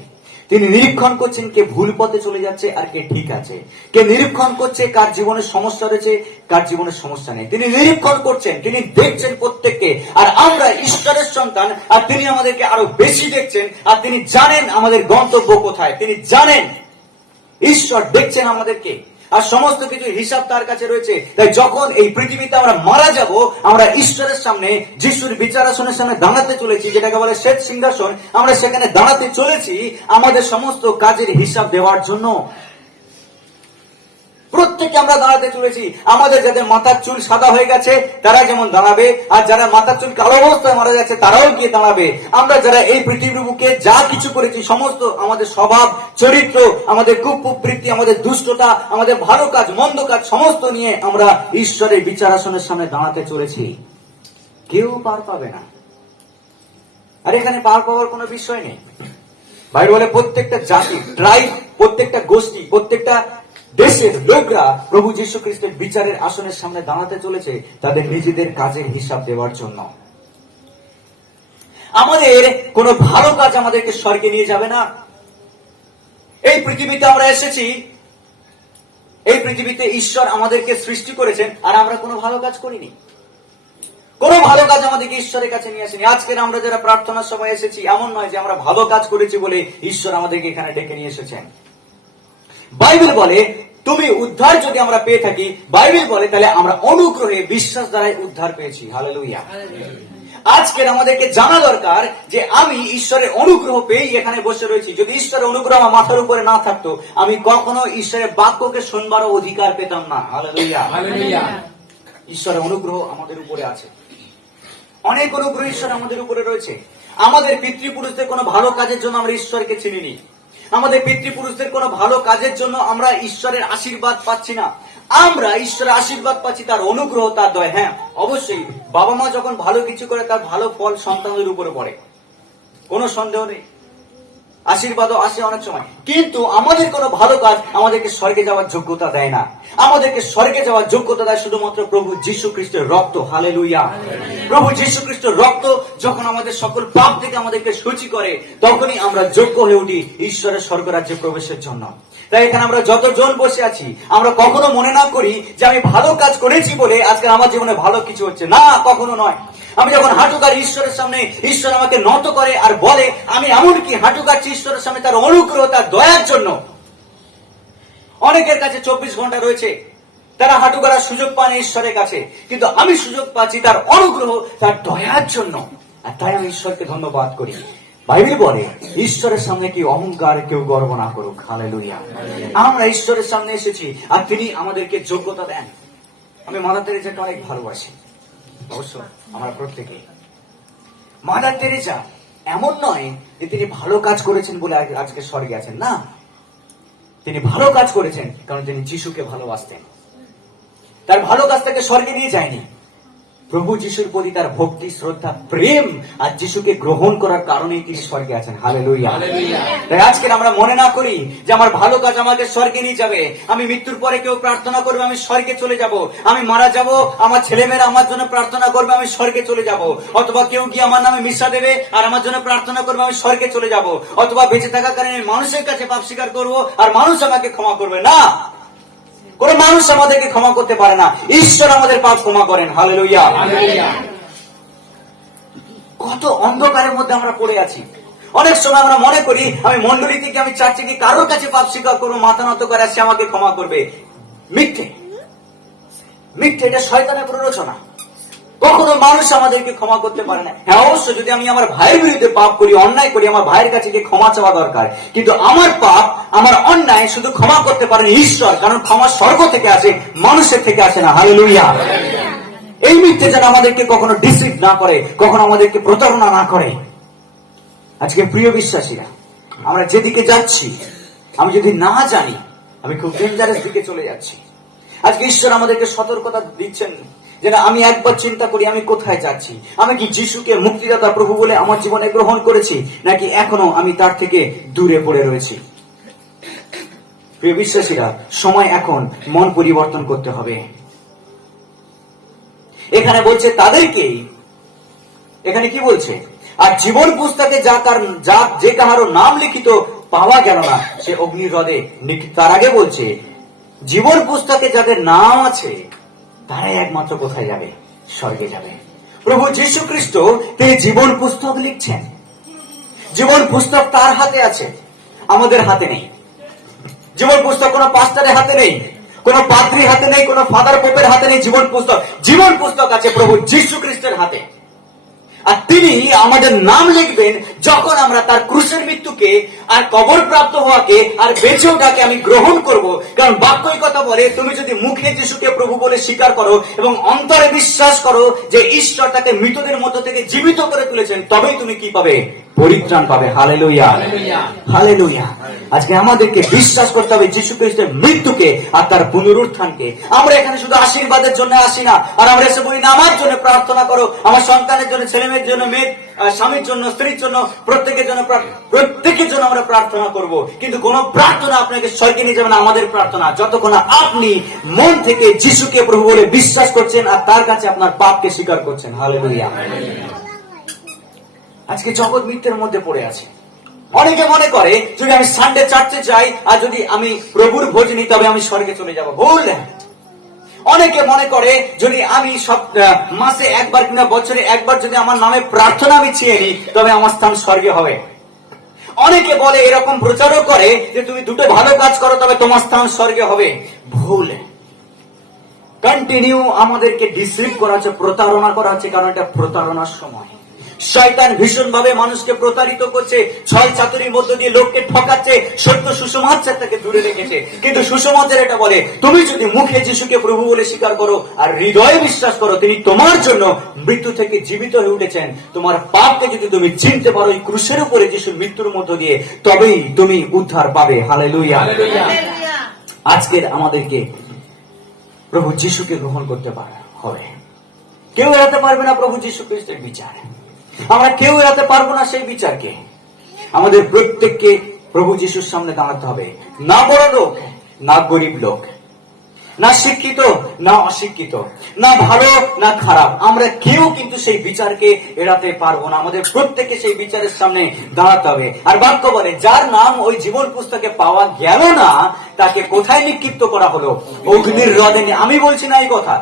তিনি নিরীক্ষণ করছেন কে ভুল পথে চলে যাচ্ছে আর কে ঠিক আছে। কে নিরীক্ষণ করছে কার জীবনে সমস্যা রয়েছে, কার জীবনে সমস্যা নেই। তিনি নিরীক্ষণ করছেন, তিনি দেখছেন প্রত্যেককে। আর আমরা ঈশ্বরের সন্তান, আর তিনি আমাদেরকে আরো বেশি দেখছেন। আর তিনি জানেন আমাদের গন্তব্য কোথায়। তিনি জানেন, ঈশ্বর দেখছেন আমাদেরকে, আর সমস্ত কিছু হিসাব তার কাছে রয়েছে। তাই যখন এই পৃথিবীতে আমরা মারা যাব, আমরা ঈশ্বরের সামনে, যিশুর বিচারাসনের সামনে দাঁড়াতে চলেছি, যেটাকে বলে শ্বেত সিংহাসন। আমরা সেখানে দাঁড়াতে চলেছি আমাদের সমস্ত কাজের হিসাব দেওয়ার জন্য। প্রত্যেকে আমরা দাঁড়াতে চলেছি। আমাদের যাদের মাথার চুল সাদা হয়ে গেছে তারা যেমন দাঁড়াবে, আর যারা মাথার চুল কালো অবস্থায় মারা যাচ্ছে তারাও গিয়ে দাঁড়াবে। আমরা যারা এই পৃথিবীর বুকে যা কিছু করেছি, সমস্ত আমাদের স্বভাব চরিত্র, আমাদের কুপ্রবৃত্তি, আমাদের দুষ্টতা, আমাদের ভালো কাজ মন্দ কাজ, সমস্ত নিয়ে আমরা ঈশ্বরের বিচারাসনের সামনে দাঁড়াতে চলেছি। কেউ পার পাবে না। আর এখানে পার পাওয়ার কোনো বিষয় নেই। বাইরে বলে প্রত্যেকটা জাতি, ট্রাইব, প্রত্যেকটা গোষ্ঠী, প্রত্যেকটা দেশের লোকরা প্রভু যীশু খ্রিস্টের বিচারের আসনের সামনে দাঁড়াতে চলেছে তাদের নিজেদের কাজের হিসাব দেওয়ার জন্য। আমাদের কোনো ভালো কাজ আমাদেরকে স্বর্গে নিয়ে যাবে না। এই পৃথিবীতে আমরা এসেছি, এই পৃথিবীতে ঈশ্বর আমাদেরকে সৃষ্টি করেছেন, আর আমরা কোনো ভালো কাজ করিনি। কোন ভালো কাজ আমাদেরকে ঈশ্বরের কাছে নিয়ে আসেনি। আজকের আমরা যারা প্রার্থনার সময় এসেছি, এমন নয় যে আমরা ভালো কাজ করেছি বলে ঈশ্বর আমাদেরকে এখানে ডেকে নিয়ে এসেছেন। বাইবেল বলে তুমি উদ্ধার যদি আমরা পেয়ে থাকি, বাইবেল বলে তাহলে আমরা অনুগ্রহে বিশ্বাস দ্বারাই উদ্ধার পেয়েছি। হালেলুয়া। আজকের আমাদেরকে জানা দরকার যে আমি ঈশ্বরের অনুগ্রহ পেয়েই এখানে বসে রয়েছি। যদি ঈশ্বরের অনুগ্রহ আমার মাথার উপরে না থাকতো, আমি কখনো ঈশ্বরের বাক্যকে শুনবারও অধিকার পেতাম না। হালেলুয়া। ঈশ্বরের অনুগ্রহ আমাদের উপরে আছে, অনেক অনুগ্রহ ঈশ্বর আমাদের উপরে রয়েছে। আমাদের পিতৃপুরুষদের কোনো ভালো কাজের জন্য আমরা ঈশ্বরকে চিনিনি। আমাদের পিতৃপুরুষদের কোনো ভালো কাজের জন্য আমরা ঈশ্বরের আশীর্বাদ পাচ্ছি না। আমরা ঈশ্বরের আশীর্বাদ পাচ্ছি তার অনুগ্রহ, তার দয়া। হ্যাঁ, অবশ্যই বাবা মা যখন ভালো কিছু করে তার ভালো ফল সন্তানদের উপরে পড়ে, কোনো সন্দেহ নেই। আশীর্বাদও আসে অনেক সময়, কিন্তু আমাদের কোনো ভালো কাজ আমাদেরকে স্বর্গে যাওয়ার যোগ্যতা দেয় না। আমাদেরকে স্বর্গে যাওয়ার যোগ্যতা দেয় শুধুমাত্র প্রভু যীশু খ্রিস্টের রক্ত। হালেলুয়া। প্রভু যীশু খ্রিস্টের রক্ত যখন আমাদের সকল পাপ থেকে আমাদেরকে সূচি করে, তখনই আমরা যোগ্য হয়ে উঠি ঈশ্বরের স্বর্গরাজ্যে প্রবেশের জন্য। তাই এখানে আমরা যতজন বসে আছি, আমরা কখনো মনে না করি যে আমি ভালো কাজ করেছি বলে আজকে আমার জীবনে ভালো কিছু হচ্ছে না, কখনো নয়। আমি যখন হাঁটু কাড়ি ঈশ্বরের সামনে, ঈশ্বর আমাকে নত করে আর বলে আমি এমনকি হাঁটু কাটছি ঈশ্বরের সামনে তার অনুগ্রহ, তার দয়ার জন্য। অনেকের কাছে 24 ঘন্টা রয়েছে, তারা হাঁটু কাড়ার সুযোগ পায় না ঈশ্বরের কাছে, কিন্তু আমি সুযোগ পাচ্ছি তার অনুগ্রহ, তার দয়ার জন্য। আর তাই আমি ঈশ্বরকে ধন্যবাদ করি। বাইবেল বলে ঈশ্বরের সামনে কি অহংকার কেউ গর্ব না করুক। হালেলুয়া। আমরা ঈশ্বরের সামনে এসেছি আর তিনি আমাদেরকে যোগ্যতা দেন। আমি মাদার তেরেসাকে অনেক ভালোবাসি, অবশ্য আমরা প্রত্যেকে। মাদার তেরেসা এমন নয় যে তিনি ভালো কাজ করেছেন বলে আজকে স্বর্গে আছেন, না। তিনি ভালো কাজ করেছেন কারণ তিনি যিশুকে ভালোবাসতেন। তার ভালো কাজ তাকে স্বর্গে নিয়ে যায়নি। প্রভু যিশুর প্রতি তার ভক্তি, শ্রদ্ধা, প্রেম আর যিশুকে গ্রহণ করার কারণেই তিনি স্বর্গে আছেন। হালেলুয়া। তাই আজকে আমরা মনে না করি যে আমার ভালো কাজ আমাকে স্বর্গে নিয়ে যাবে। আমি মৃত্যুর পরে কেউ প্রার্থনা করবে আমি স্বর্গে চলে যাব, আমি মারা যাব, আমার ছেলেমেয়েরা আমার জন্য প্রার্থনা করবে আমি স্বর্গে চলে যাব, অথবা কেউ গিয়ে আমার নামে মিশা দেবে আর আমার জন্য প্রার্থনা করবে আমি স্বর্গে চলে যাব, অথবা বেঁচে থাকাকালীন আমি মানুষের কাছে পাপ স্বীকার করবো আর মানুষ আমাকে ক্ষমা করবে। না, কোন মানুষ আমাদেরকে ক্ষমা করতে পারে না, ঈশ্বর আমাদের পাপ ক্ষমা করেন। হালেলুয়া। কত অন্ধকারের মধ্যে আমরা পড়ে আছি। অনেক সময় আমরা মনে করি আমি মন্ডলী থেকে, আমি চার্চে গিয়ে কারোর কাছে পাপ স্বীকার করবো, মাথা নত করে সে আমাকে ক্ষমা করবে। মিথ্যে, মিথ্যে। এটা শয়তানের প্ররোচনা। কখনো মানুষ আমাদেরকে ক্ষমা করতে পারে না। হ্যাঁ, অবশ্য যদি আমি আমার ভাইয়ের বিরুদ্ধে পাপ করি, অন্যায় করি, আমার ভাইয়ের কাছে গিয়ে ক্ষমা চাওয়া দরকার। কিন্তু আমার পাপ, আমার অন্যায় শুধু ক্ষমা করতে পারেন ঈশ্বর, কারণ ক্ষমা স্বর্গ থেকে আসে, মানুষের থেকে আসে না। হালেলুয়া। এই মিথ্যে যেন আমাদেরকে কখনো ডিসিভ না করে, কখনো আমাদেরকে প্রতারণা না করে। আজকে প্রিয় বিশ্বাসীরা, আমরা যেদিকে যাচ্ছি আমি যদি না জানি, আমি খুব ডেঞ্জারাস দিকে চলে যাচ্ছি। আজকে ঈশ্বর আমাদেরকে সতর্কতা দিচ্ছেন যে আমি একবার চিন্তা করি আমি কোথায় যাচ্ছি। আমি কি যিশুকে মুক্তিদাতা প্রভু বলে আমার জীবনে গ্রহণ করেছি, নাকি এখনো আমি তার থেকে দূরে পড়ে রয়েছি? প্রিয় বিশ্বাসীরা, সময় এখন মন পরিবর্তন করতে হবে। এখানে বলছে তাদেরকে এখানে কি বলছে? আর জীবন পুস্তকে যে কাহারও নাম লিখিত পাওয়া গেল না সে অগ্নির হ্রদে নিক্ষিপ্ত। তার আগে বলছে জীবন পুস্তকে যাদের নাম আছে তারাই একমাত্র কোথায় যাবে? স্বর্গে যাবে। প্রভু যীশু খ্রিস্ট তিনি জীবন পুস্তক লিখছেন। জীবন পুস্তক তার হাতে আছে, আমাদের হাতে নেই। জীবন পুস্তক কোন পাস্টারের হাতে নেই, কোন পাদ্রীর হাতে নেই, কোন ফাদার পোপের হাতে নেই। জীবন পুস্তক আছে প্রভু যীশু খ্রিস্টের হাতে। আর তিনি আমাদের নাম লিখবেন যখন আমরা তার ক্রুশের মৃত্যুকে আর কবর প্রাপ্ত হওয়াকে আর বেঁচে ওঠাকে আমি গ্রহণ করব। কারণ বাক্যই কথা বলে, তুমি যদি মুখে যিশুকে প্রভু বলে স্বীকার করো এবং অন্তরে বিশ্বাস করো যে ঈশ্বর তাকে মৃতদের মধ্য থেকে জীবিত করে তুলেছেন, তবেই তুমি কি পাবে? পরিত্রাণ পাবে। Hallelujah, hallelujah. আজকে আমাদেরকে বিশ্বাস করতে হবে যীশু খ্রিস্টের মৃত্যুকে আর তার পুনরুত্থানকে। আমরা এখানে শুধু আশীর্বাদের জন্য আসি না, আর আমরা এসে বলি না আমার জন্য প্রার্থনা করো, আমার সন্তানের জন্য, ছেলে মেয়ের জন্য, মেয়ে স্বামীর জন্য, স্ত্রীর জন্য, প্রত্যেকের জন্য আমরা প্রার্থনা করব। কিন্তু কোন প্রার্থনা আপনাকে স্বর্গে নিয়ে যাবে না। আমাদের প্রার্থনা যতক্ষণ আপনি মন থেকে যিশুকে প্রভু বলে বিশ্বাস করছেন আর তার কাছে আপনার পাপকে স্বীকার করছেন। হালেলুয়া। আজকে জগৎ মিথ্যের মধ্যে পড়ে আছে। অনেকে মনে করে যদি আমি সানডে চার্চে যাই আর যদি আমি প্রভুর ভোজ নিই তবে আমি স্বর্গে চলে যাব। ভুল। অনেকে মনে করে যদি আমি সব মাসে একবার কিংবা বছরে একবার যদি আমার নামে প্রার্থনা আমি চেয়ে নিই তবে আমার স্থান স্বর্গে হবে। অনেকে বলে, এরকম প্রচারও করে যে তুমি দুটো ভালো কাজ করো তবে তোমার স্থান স্বর্গে হবে। ভুল। কন্টিনিউ আমাদেরকে ডিসিভ করা হচ্ছে, প্রতারণা করা হচ্ছে। কারণ এটা প্রতারণার সময়। শয়তান ভীষণ ভাবে মানুষকে প্রতারিত করছে, ছল চাতুরির মধ্য দিয়ে লোককে ঠকাচ্ছে, সত্য সুসমাচার তাকে দূরে রেখেছে। কিন্তু সুসমাচার এটা বলে, তুমি যদি মুখে যিশুকে প্রভু বলে স্বীকার করো আর হৃদয়ে বিশ্বাস করো তিনি তোমার জন্য মৃত্যু থেকে জীবিত হয়ে উঠেছেন, তোমার পাপকে যদি তুমি চিনতে পারো এই ক্রুশের উপরে যিশুর মৃত্যুর মধ্য দিয়ে, তবেই তুমি উদ্ধার পাবে। হালেলুয়া। আজকের আমাদেরকে প্রভু যিশুকে গ্রহণ করতে হবে। কেউ এড়াতে পারবে না প্রভু যীশু খ্রিস্টের বিচার। আমরা কেউ এড়াতে পারবো না সেই বিচারকে। আমাদের প্রত্যেককে প্রভু যিশুর সামনে দাঁড়াতে হবে। না বড় লোক, না গরিব লোক, না শিক্ষিত, না অশিক্ষিত, না ভালো, না খারাপ, আমরা কেউ কিন্তু সেই বিচারকে এড়াতে পারবো না। আমাদের প্রত্যেককে সেই বিচারের সামনে দাঁড়াতে হবে। আর বাক্য বলে, যার নাম ওই জীবন পুস্তকে পাওয়া গেল না তাকে কোথায় নিক্ষিপ্ত করা হলো? অগ্নির হ্রদে। আমি বলছি না এই কথা,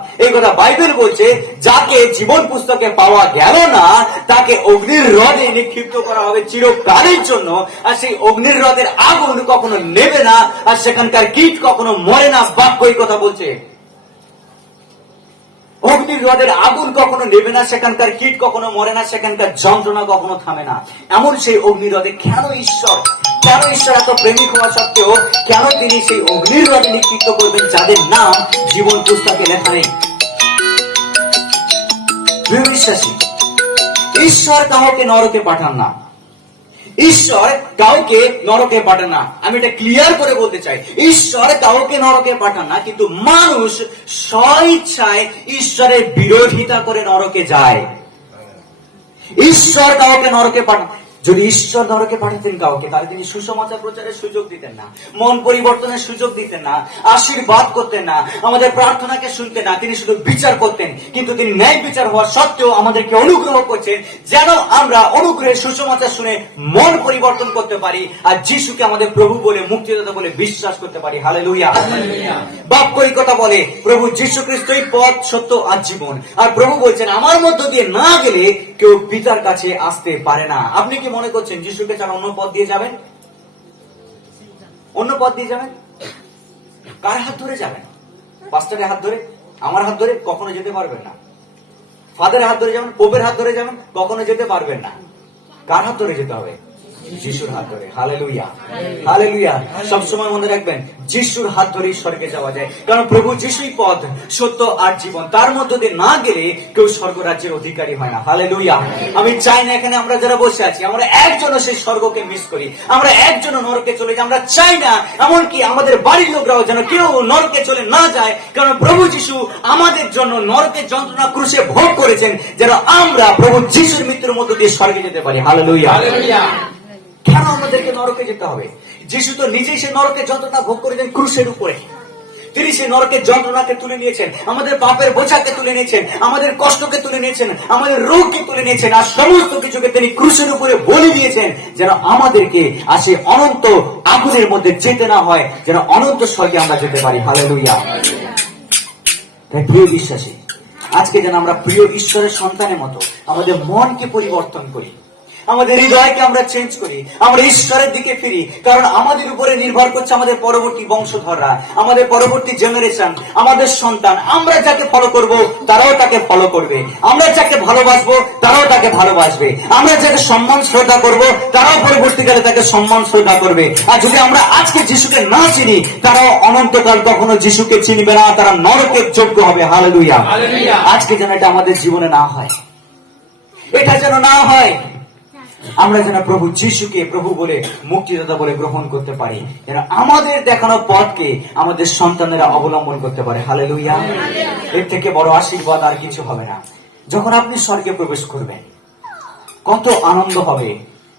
বাইবেল বলছে। যাকে জীবন পুস্তকে পাওয়া গেল না তাকে অগ্নির হ্রদে নিক্ষিপ্ত করা হবে চিরকালের জন্য। আর সেই অগ্নির হ্রদের আগুন কখনো নেবে না, আর সেখানকার কীট কখনো মরে না। বাক্য এই কথা বলছে। অগ্নির হ্রদের আগুন কখনো নেবে না, সেখানকার কীট কখনো মরে না, সেখানকার যন্ত্রণা কখনো থামে না। এমন সেই অগ্নির হ্রদে কেন ঈশ্বর এত প্রেমিক হওয়া সত্ত্বেও কেন তিনি সেই অগ্নির হ্রদে নিক্ষিপ্ত করবেন যাদের নাম জীবন পুস্তকে লেখা নেই? বিশ্বাসী, ঈশ্বর কাউকে নরকে পাঠান না। ঈশ্বর কাউকে নরকে পাঠান না। আমি এটা ক্লিয়ার করে বলতে চাই, ঈশ্বর কাউকে নরকে পাঠান না, কিন্তু মানুষ স্বইচ্ছায় ঈশ্বরের বিরোধিতা করে নরকে যায়। ঈশ্বর কাউকে নরকে পাঠান। যদি ঈশ্বর নরকে পাঠাতেন কাউকে, তাহলে তিনি সুসমাচার প্রচারের সুযোগ দিতেন না, মন পরিবর্তনের সুযোগ দিতেন না, আশীর্বাদ করতেন না, আমাদের প্রার্থনাকে শুনতেন না। তিনি শুধু বিচার করতেন। কিন্তু তিনি ন্যায় বিচার হওয়া সত্ত্বেও আমাদেরকে অনুগ্রহ করছেন যেন আমরা অনুগ্রহের সুসমাচার শুনে মন পরিবর্তন করতে পারি আর যিশুকে আমাদের প্রভু বলে, মুক্তিদাতা বলে বিশ্বাস করতে পারি। হালেলুয়া। বাক্য এই কথা বলে, প্রভু যীশু খ্রিস্টই পথ, সত্য আর জীবন। আর প্রভু বলছেন, আমার মধ্য দিয়ে না গেলে কেউ পিতার কাছে আসতে পারে না। আপনি কি মনে করছেন যিশুকে ছাড়া অন্য পথ দিয়ে যাবেন? অন্য পথ দিয়ে যাবেন? কার হাত ধরে যাবেন? পাস্টারের হাত ধরে, আমার হাত ধরে কখনো যেতে পারবেন না। ফাদারের হাত ধরে যাবেন, পোপের হাত ধরে যাবেন, কখনো যেতে পারবেন না। কার হাত ধরে যেতে হবে? যিশুর হাত ধরে। Hallelujah, hallelujah. সবসময় মনে রাখবেন, যিশুর হাত ধরে স্বর্গে যাওয়া যায়। কারণ প্রভু যিশুই পথ, সত্য আর জীবন। তার মধ্য দিয়ে না গেলে কেউ স্বর্গরাজ্যের অধিকারী হয় না। হালেলুয়া। আমি চাই না এখানে আমরা যারা বসে আছি আমরা একজনও সেই স্বর্গকে মিস করি, আমরা একজনও নরকে চলে যাই। আমরা চাই না এমনকি আমাদের বাড়ির লোকরাও যেন কেউ নরকে চলে না যায়। কারণ প্রভু যিশু আমাদের জন্য নরকের যন্ত্রণা ক্রুশে ভোগ করেছেন যেন আমরা প্রভু যিশুর মৃত্যুর মধ্য দিয়ে স্বর্গে যেতে পারি। হালেলুয়া। কেন আমাদেরকে নরকে যেতে হবে? যিশু তো নিজেই সে নরকের যন্ত্রণা ভোগ করেছেন ক্রুশের উপরে। তিনি সেই নরকের যন্ত্রণাকে তুলে নিয়েছেন, আমাদের পাপের বোঝাকে তুলে নিয়েছেন, আমাদের কষ্টকে তুলে নিয়েছেন, আমাদের রোগকে তুলে নিয়েছেন, আর সমস্ত কিছুকে তিনি ক্রুশের উপরে বলি দিয়েছেন, যেন আমাদেরকে আসে অনন্ত আগুনের মধ্যে যেতে না হয়, যেন অনন্ত স্বর্গে আমরা যেতে পারি। হালেলুয়া। তাই প্রিয় বিশ্বাসী, আজকে যেন আমরা প্রিয় ঈশ্বরের সন্তানের মতো আমাদের মনকে পরিবর্তন করি, আমাদের হৃদয়কে আমরা চেঞ্জ করি, আমরা ঈশ্বরের দিকে ফিরি। কারণ আমাদের উপরে নির্ভর করছে আমাদের পরবর্তী বংশধররা, আমাদের পরবর্তী জেনারেশন, আমাদের সন্তান। আমরা যাকে ফলো করব তারাও তাকে ফলো করবে, আমরা যাকে ভালোবাসবো তারাও তাকে ভালোবাসবে, আমরা যাকে সম্মান শ্রদ্ধা করব তারাও পরবর্তীকালে তাকে সম্মান শ্রদ্ধা করবে। আর যদি আমরা আজকে যিশুকে না চিনি, তারাও অনন্তকাল কখনো যিশুকে চিনবে না, তারা নরকের যোগ্য হবে। হালেলুয়া। আজকে যেন এটা আমাদের জীবনে না হয়, এটা যেন না হয়। আমরা যেন প্রভু যিশুকে প্রভু বলে, মুক্তিদাতা বলে গ্রহণ করতে পারি, যেন আমাদের দেখানো পথকে আমাদের সন্তানেরা অবলম্বন করতে পারে। হালেলুয়া। এর থেকে বড় আশীর্বাদ আর কিছু হবে না। যখন আপনি স্বর্গে প্রবেশ করবেন, কত আনন্দ হবে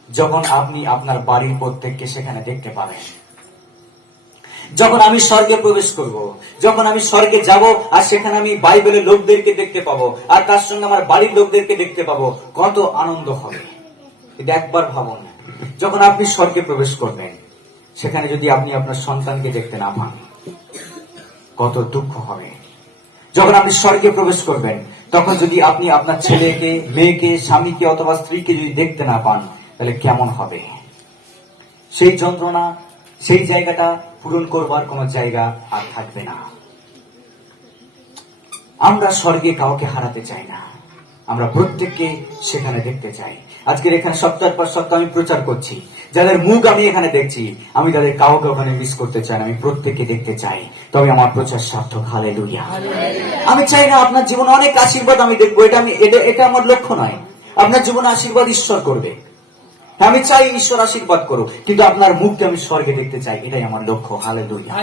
যখন আপনি আপনার বাড়ির প্রত্যেককে সেখানে দেখতে পাবেন। যখন আমি স্বর্গে প্রবেশ করব, যখন আমি স্বর্গে যাব, আর সেখানে আমি বাইবেলের লোকদেরকে দেখতে পাবো, আর তার সঙ্গে আমার বাড়ির লোকদেরকে দেখতে পাবো, কত আনন্দ হবে। এটা একবার ভাবুন, যখন আপনি স্বর্গে প্রবেশ করবেন, সেখানে যদি আপনি আপনার সন্তানকে দেখতে না পান, কত দুঃখ হবে। যখন আপনি স্বর্গে প্রবেশ করবেন, তখন যদি আপনি আপনার ছেলেকে, মেয়েকে, স্বামীকে অথবা স্ত্রীকে যদি দেখতে না পান, তাহলে কেমন হবে। সেই যন্ত্রণা, সেই জায়গাটা পূরণ করবার কোন জায়গা আর থাকবে না। আমরা স্বর্গে কাউকে হারাতে চাই না, আমরা প্রত্যেককে সেখানে দেখতে চাই। আজকের এখানে সপ্তাহের পর সপ্তাহ আমি প্রচার করছি, যাদের মুখ আমি এখানে দেখছি, আমি তাদের কাউকে ওখানে মিস করতে চাই না, আমি প্রত্যেককে দেখতে চাই। তবে আমার প্রচার সার্থক। হালেলুয়া। আমি চাই না আপনার জীবনে অনেক আশীর্বাদ আমি দেখবো, এটা আমার লক্ষ্য নয়। আপনার জীবনে আশীর্বাদ ঈশ্বর করবে, আমি চাই ঈশ্বর আশীর্বাদ করুক, কিন্তু আপনার মুখকে আমি স্বর্গে দেখতে চাই, এটাই আমার লক্ষ্য। হালেলুয়া।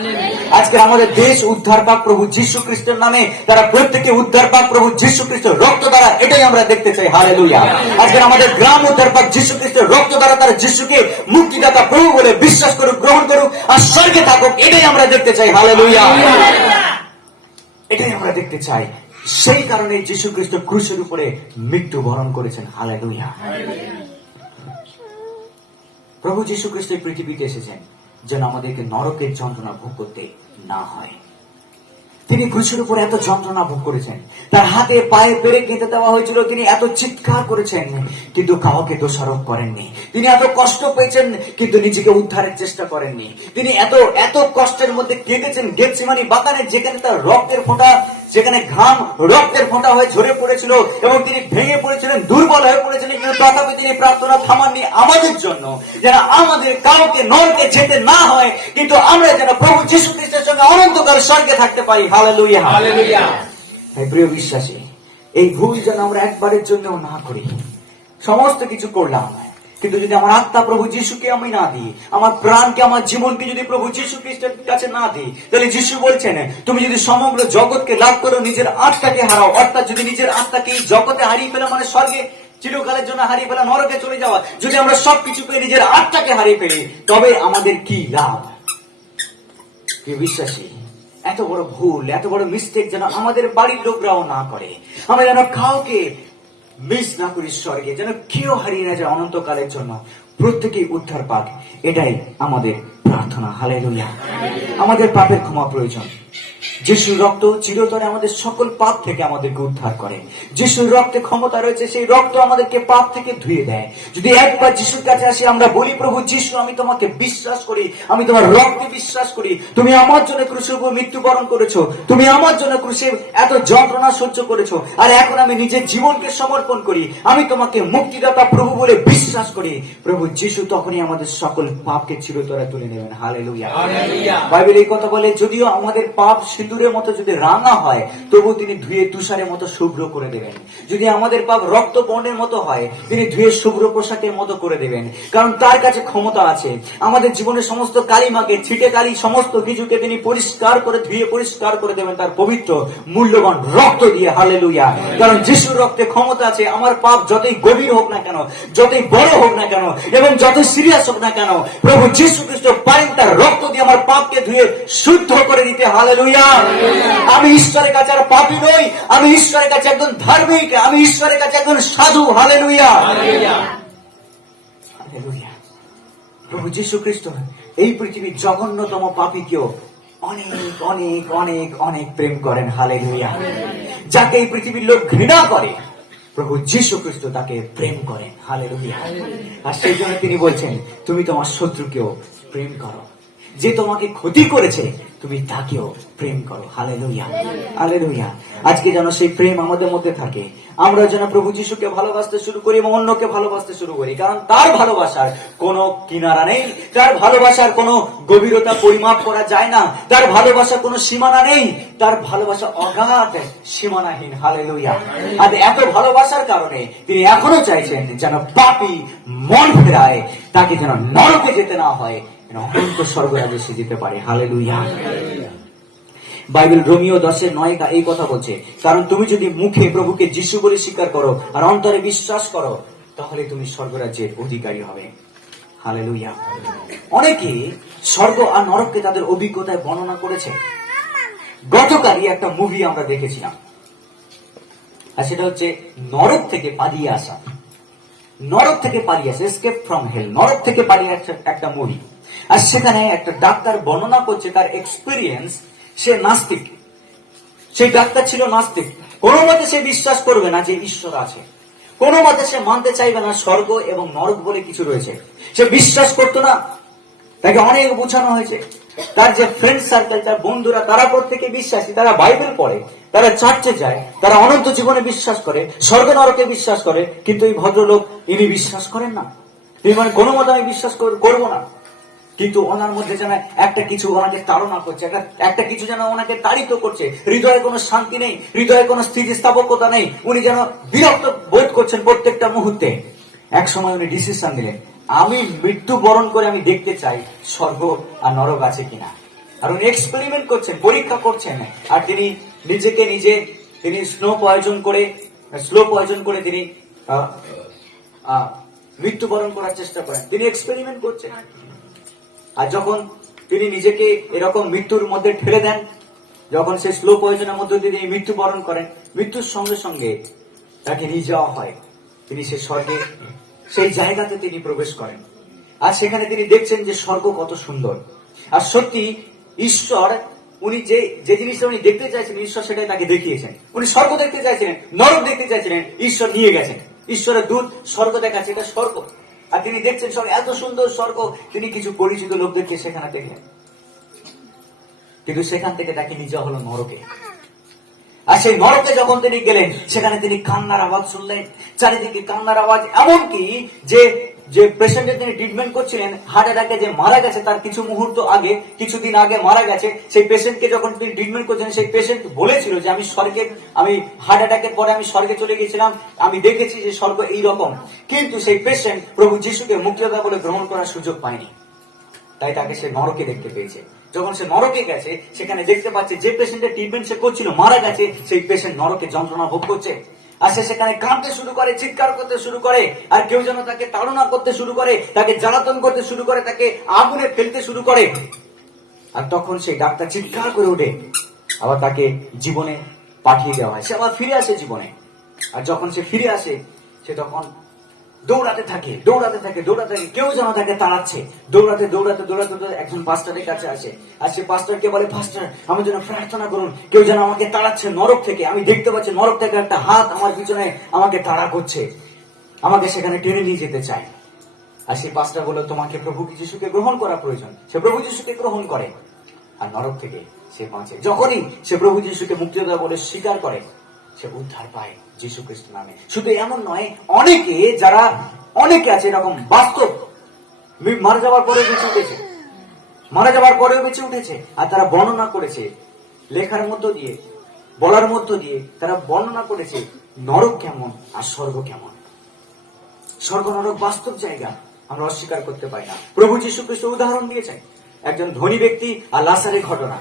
আজকে আমাদের দেশ উদ্ধার পাক প্রভু যীশু খ্রিস্টের নামে, তারা প্রত্যেকে উদ্ধার পাক প্রভু যীশু খ্রিস্টের রক্ত দ্বারা, এটাই আমরা দেখতে চাই। হালেলুয়া। আজকে আমাদের গ্রাম উদ্ধার পাক যীশু খ্রিস্টের রক্ত দ্বারা, তারা যিশুকে মুক্তিদাতা প্রভু বলে বিশ্বাস করুক, গ্রহণ করুক, আর স্বর্গে থাকুক, এটাই আমরা দেখতে চাই। হালেলুয়া। এটাই আমরা দেখতে চাই। সেই কারণে যীশু খ্রিস্ট ক্রুশের উপরে মৃত্যু বরণ করেছেন। হালেলুয়া। প্রভু যীশু খ্রিস্ট পৃথিবীতে এসেছেন যেন আমাদেরকে নরকের যন্ত্রণা ভোগ করতে না হয়। তিনি ক্রুশের উপর এত যন্ত্রণা ভোগ করেছেন, তার হাতে পায়ে পেরে কেটে দেওয়া হয়েছিল, তিনি এত চিৎকার করেছেন কিন্তু কাউকে দোষারোপ করেননি। তিনি এত কষ্ট পেয়েছেন কিন্তু নিজেকে উদ্ধারের চেষ্টা করেননি। তিনি এত কষ্টের মধ্যে কেটেছেন গেতসেমানি বাগানে, যেখানে তার রক্তের ফোঁটা, যেখানে ঘাম রক্তের ফোঁটা হয়ে ঝরে পড়েছিল, এবং তিনি ভেঙে পড়েছিলেন, দুর্বল হয়ে পড়েছিলেন, কিন্তু তথাপি তিনি প্রার্থনা থামাননি আমাদের জন্য, যেন আমাদের কাউকে নরকে যেতে না হয়, কিন্তু আমরা যেন প্রভু যীশু খ্রিস্টের সঙ্গে অনন্তকাল স্বর্গে থাকতে পারি। হালেলুয়া। হালেলুয়া। তাই প্রিয় বিশ্বাসী, এই ভুল যেন আমরা একবারের জন্য না করি। সমস্ত কিছু করলাম, কিন্তু যদি আমার আত্মা প্রভু যিশুকে আমি না দিই, আমার প্রাণকে, আমার জীবনকে যদি প্রভু যীশু খ্রিস্টের কাছে না দিই, তাহলে যিশু বলছেন, তুমি যদি সমগ্র জগৎকে লাভ করো, নিজের আত্মাকে হারাও। অর্থাৎ যদি নিজের আত্মাকে এই জগতে হারিয়ে ফেলা মানে স্বর্গে চিরকালের জন্য হারিয়ে ফেলা, নরকে চলে যাওয়া। যদি আমরা সবকিছু পেয়ে নিজের আত্মাকে হারিয়ে ফেলি, তবে আমাদের কি লাভ? বিশ্বাসী, এত বড় ভুল, এত বড় মিস্টেক যেন আমাদের বাড়ির লোকরাও না করে। আমরা যেন কাউকে মিস না করি স্বর্গে, যেন কেউ হারিয়ে না যায় অনন্তকালের জন্য, প্রত্যেকেই উদ্ধার পাক, এটাই আমাদের প্রার্থনা। হালেলুয়া। আমাদের পাপের ক্ষমা প্রয়োজন। যিশুর রক্ত চিরতরে আমাদের সকল পাপ থেকে আমাদেরকে উদ্ধার করে। যিশুর রক্তে ক্ষমতা রয়েছে, সেই রক্ত আমাদেরকে পাপ থেকে ধুয়ে দেয়। যদি একবার যিশুর কাছে আসি, আমরা বলি, প্রভু যিশু, আমি তোমাকে বিশ্বাস করি, আমি তোমার রক্তে বিশ্বাস করি, তুমি আমার জন্য ক্রুশের উপর মৃত্যুবরণ করেছো, তুমি আমার জন্য ক্রুশে এত যন্ত্রণা সহ্য করেছো, আর এখন আমি নিজের জীবনকে সমর্পণ করি, আমি তোমাকে মুক্তিদাতা প্রভু বলে বিশ্বাস করি। প্রভু যিশু তখনই আমাদের সকল পাপকে চিরতরে তুলে নেবেন। হালেলুয়া। বাইবেল এই কথা বলে, যদিও আমাদের পাপ সিঁদুরের মতো যদি রাঙা হয়, তবু তিনি ধুয়ে তুষারের মতো শুভ্র করে দেবেন। যদি আমাদের পাপ রক্ত বর্ণের মতো হয়, তিনি ধুয়ে শুভ্র পোশাকের মতো করে দেবেন, কারণ তার কাছে ক্ষমতা আছে। আমাদের জীবনের সমস্ত কালিমাকে, ছিটে কালি, সমস্ত কিছুকে তিনি পরিষ্কার করে ধুয়ে পরিষ্কার করে দেবেন তার পবিত্র মূল্যবান রক্ত দিয়ে। হালেলুয়া। কারণ যিশুর রক্তে ক্ষমতা আছে। আমার পাপ যতই গভীর হোক না কেন, যতই বড় হোক না কেন, এবং যতই সিরিয়াস হোক না কেন, প্রভু যীশু খ্রিস্ট পারেন তার রক্ত দিয়ে আমার পাপকে ধুয়ে শুদ্ধ করে দিতে। হালেলুয়া। আমি ঈশ্বরের কাছে আর পাপী নই, আমি ঈশ্বরের কাছে একজন ধার্মিক, আমি ঈশ্বরের কাছে একজন সাধু। হালেলুয়া। হালেলুয়া। প্রভু যীশু খ্রিস্ট এই পৃথিবীর জঘন্যতম পাপীকেও অনেক অনেক অনেক অনেক প্রেম করেন। হালেলুয়া। যাকে এই পৃথিবীর লোক ঘৃণা করে, প্রভু যীশু খ্রিস্ট তাকে প্রেম করেন। হালেলুয়া। আর সেই জন্য তিনি বলছেন, তুমি তোমার শত্রুকেও প্রেম করো, যে তোমাকে ক্ষতি করেছে তুমি তাকেও প্রেম করো। হালেলুয়া। হালেলুয়া। আজকে যেন সেই প্রেম আমাদের মধ্যে থাকে, আমরা যেন প্রভু যীশুকে ভালোবাসতে শুরু করি এবং অন্যকে ভালোবাসতে শুরু করি। কারণ তার ভালোবাসার কোনো কিনারা নেই, তার ভালোবাসার কোনো গভীরতা পরিমাপ করা যায় না, তার ভালোবাসার কোনো সীমানা নেই, তার ভালোবাসা অগাধ, সীমানাহীন। হালেলুয়া। আর এত ভালোবাসার কারণে তিনি এখনো চাইছেন যেন পাপী মন ফেরায়, তাকে যেন নরকে যেতে না হয়, অনন্ত স্বর্গরাজ্যে সে যেতে পারে। হালেলুয়া। বাইবেল রোমিও 10:9 এই কথা বলছে, কারণ তুমি যদি মুখে প্রভুকে যিশু বলে স্বীকার করো আর অন্তরে বিশ্বাস করো, তাহলে তুমি স্বর্গরাজ্যের অধিকারী হবে। হালেলুয়া। অনেকে স্বর্গ আর নরককে তাদের অভিজ্ঞতায় বর্ণনা করেছে। গতকালই একটা মুভি আমরা দেখেছিলাম, আর সেটা হচ্ছে নরক থেকে পালিয়ে আসা। নরক থেকে পালিয়ে আসা, এসকেপ ফ্রম হেল, নরক থেকে পালিয়ে আসা একটা মুভি। আর সেখানে একটা ডাক্তার বর্ণনা করছে তার এক্সপিরিয়েন্স। সে নাস্তিক, সেই ডাক্তার ছিল নাস্তিক। কোনো মতে সে বিশ্বাস করবে না যে ঈশ্বর আছে, কোনো মতে সে মানতে চাইবে না স্বর্গ এবং নরক বলে কিছু রয়েছে। সে বিশ্বাস করতো না, তাকে অনেক বোঝানো হয়েছে। তার যে ফ্রেন্ড সার্কেল, তার বন্ধুরা, তারা প্রত্যেকে বিশ্বাসী, তারা বাইবেল পড়ে, তারা চার্চে যায়, তারা অনন্ত জীবনে বিশ্বাস করে, স্বর্গ নরকে বিশ্বাস করে। কিন্তু এই ভদ্রলোক, ইনি বিশ্বাস করেন না। তিনি মানে কোনো মতে আমি বিশ্বাস করবো না। কিন্তু ওনার মধ্যে যেন একটা কিছু ওনাকে তাড়না করছে, একটা কিছু যেন ওনাকে তাড়িত করছে। হৃদয়ে কোনো শান্তি নেই, হৃদয়ে কোনো স্থিতিস্থাপকতা নেই। উনি যেন বিরক্ত বোধ করছেন প্রত্যেকটা মুহূর্তে। এক সময় উনি ডিসিশন নিলেন, আমি মৃত্যু বরণ করে আমি দেখতে চাই স্বর্গ আর নরক আছে কিনা। আর উনি এক্সপেরিমেন্ট করছেন, পরীক্ষা করছেন। আর তিনি নিজেকে তিনি স্লো পয়জন করে তিনি মৃত্যুবরণ করার চেষ্টা করেন। তিনি এক্সপেরিমেন্ট করছেন। আর যখন তিনি নিজেকে এরকম মৃত্যুর মধ্যে ঠেলে দেন, যখন সে স্লো পয়জনের মধ্যে দিয়ে তিনি মৃত্যুবরণ করেন, মৃত্যুর সঙ্গে সঙ্গে তাকে নিয়ে যাওয়া হয়। তিনি সে স্বর্গে, সেই জায়গাতে তিনি প্রবেশ করেন। আর সেখানে তিনি দেখছেন যে স্বর্গ কত সুন্দর। আর সত্যি ঈশ্বর, উনি যে জিনিসটা উনি দেখতে চাইছেন, ঈশ্বর সেটাই তাকে দেখিয়েছেন। উনি স্বর্গ দেখতে চাইছিলেন, নরক দেখতে চাইছিলেন, ঈশ্বর নিয়ে গেছেন। ঈশ্বরের দূত স্বর্গ দেখাচ্ছে, এটা স্বর্গ। আর তিনি দেখছেন স্বর্গ, এত সুন্দর স্বর্গ। তিনি কিছু পরিচিত লোকদেরকে সেখানে দেখলেন, কিন্তু সেখান থেকে তাকে নিয়ে যাওয়া হলো নরকে। আর সেই নরকে যখন তিনি গেলেন, সেখানে তিনি কান্নার আওয়াজ শুনলেন, চারিদিকে কান্নার আওয়াজ। এমনকি যে পেশেন্টের তিনি ট্রিটমেন্ট করছিলেন, হার্ট অ্যাটাকে যে মারা গেছে, তার কিছুদিন আগে মারা গেছে, সেই পেশেন্টকে যখন তিনি ট্রিটমেন্ট করছেন, সেই পেশেন্ট বলেছিল যে আমি হার্ট অ্যাটাকের পরে আমি স্বর্গে চলে গেছিলাম, আমি দেখেছি যে স্বর্গ এইরকম। কিন্তু সেই পেশেন্ট প্রভু যিশুকে মুক্তিদাতা বলে গ্রহণ করার সুযোগ পায়নি, তাই তাকে সে নরকে দেখতে পেয়েছে। যখন সে নরকে গেছে, সেখানে দেখতে পাচ্ছে যে পেশেন্টের ট্রিটমেন্ট সে করছিল মারা গেছে, সেই পেশেন্ট নরকে যন্ত্রণা ভোগ করছে। আর সে সেখানে কাঁদতে শুরু করে, চিৎকার করতে শুরু করে। আর কেউ যেন তাকে তাড়না করতে শুরু করে, তাকে জ্বালাতন করতে শুরু করে, তাকে আগুনে ফেলতে শুরু করে। আর তখন সেই ডাক্তার চিৎকার করে ওঠে, আবার তাকে জীবনে পাঠিয়ে দেওয়া হয়। সে আবার ফিরে আসে জীবনে। আর যখন সে ফিরে আসে, সে তখন দৌড়াতে থাকে। কেউ যেন তাকে তাড়াচ্ছে। দৌড়াতে একজন পাস্টারের কাছে আসে। আর সে পাস্টারকে বলে, পাস্টার আমার জন্য প্রার্থনা করুন, কেউ যেন আমাকে তাড়াচ্ছে নরক থেকে। আমি দেখতে পাচ্ছি নরক থেকে একটা হাত আমার পিছনে আমাকে তাড়া করছে, আমাকে সেখানে টেনে নিয়ে যেতে চায়। আর সেই পাস্টার বলল, তোমাকে প্রভু যিশুকে গ্রহণ করা প্রয়োজন। সে প্রভু যিশুকে গ্রহণ করে, আর নরক থেকে সে বাঁচে। যখনই সে প্রভু যিশুকে মুক্তিদাতা বলে স্বীকার করে, সে উদ্ধার পায় যীশু খ্রিস্ট নামে। শুধু এমন নয়, অনেকে আছে এরকম বাস্তব, মারা যাওয়ার পরেও বেঁচে উঠেছে। আর তারা বর্ণনা করেছে, লেখার মধ্য দিয়ে, বলার মধ্য দিয়ে তারা বর্ণনা করেছে নরক কেমন আর স্বর্গ কেমন। স্বর্গ নরক বাস্তব জায়গা, আমরা অস্বীকার করতে পারি না। প্রভু যীশু খ্রিস্ট উদাহরণ দিয়েছেন, একজন ধনী ব্যক্তি আর লাজারের ঘটনা।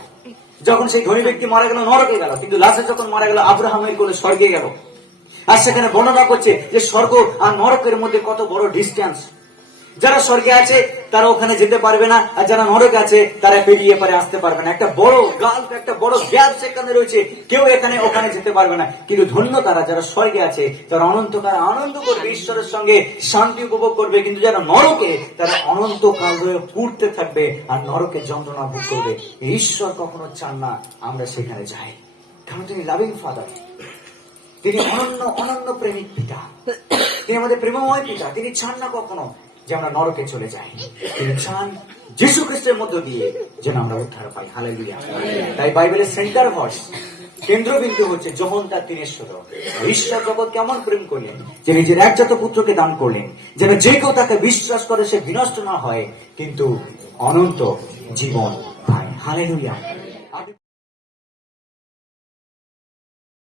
যখন সেই ধনী ব্যক্তি মারা গেল, নরকে গেল, কিন্তু লাজার যখন মারা গেল, আব্রাহামের কোলে স্বর্গে গেল। আর সেখানে বর্ণনা করছে যে স্বর্গ আর নরকের মধ্যে কত বড় ডিস্টেন্স। যারা স্বর্গে আছে তারা ওখানে যেতে পারবে না, আর যারা নরকে আছে তারা পেরিয়ে পারে আসতে পারবে না। একটা বড় গাল্ফ, একটা বড় গ্যাপ সেখানে রয়েছে, কেউ এখানে ওখানে যেতে পারবে না। কিন্তু ধন্য তারা যারা স্বর্গে আছে, তারা অনন্তকাল আনন্দ করবে, ঈশ্বরের সঙ্গে শান্তি উপভোগ করবে। কিন্তু যারা নরকে, তারা অনন্তকাল ধরে পুড়তে থাকবে আর নরকে যন্ত্রণা ভোগ করবে। ঈশ্বর কখনো চান না আমরা সেখানে যাই, কারণ তিনি লাভিং ফাদার, তিনি অনন্য অনন্য প্রেমিক পিতা, তিনি আমাদের প্রেমময় পিতা। তিনি চান না কখনো যে আমরা নরকে চলে যাই, তিনি চান যীশু খ্রিস্টের মধ্য দিয়ে যেন আমরা উদ্ধার পাই। হালেলুয়া। তাই বাইবেলের সেন্টার ভার্স, কেন্দ্রবিন্দু হচ্ছে যোহন তার 3:16। ঈশ্বর জগৎ কেমন প্রেম করলেন যে নিজের একজাত পুত্রকে দান করলেন, যেন যে কেউ তাকে বিশ্বাস করে সে বিনষ্ট না হয়, কিন্তু অনন্ত জীবন পায়। হালেলুয়া।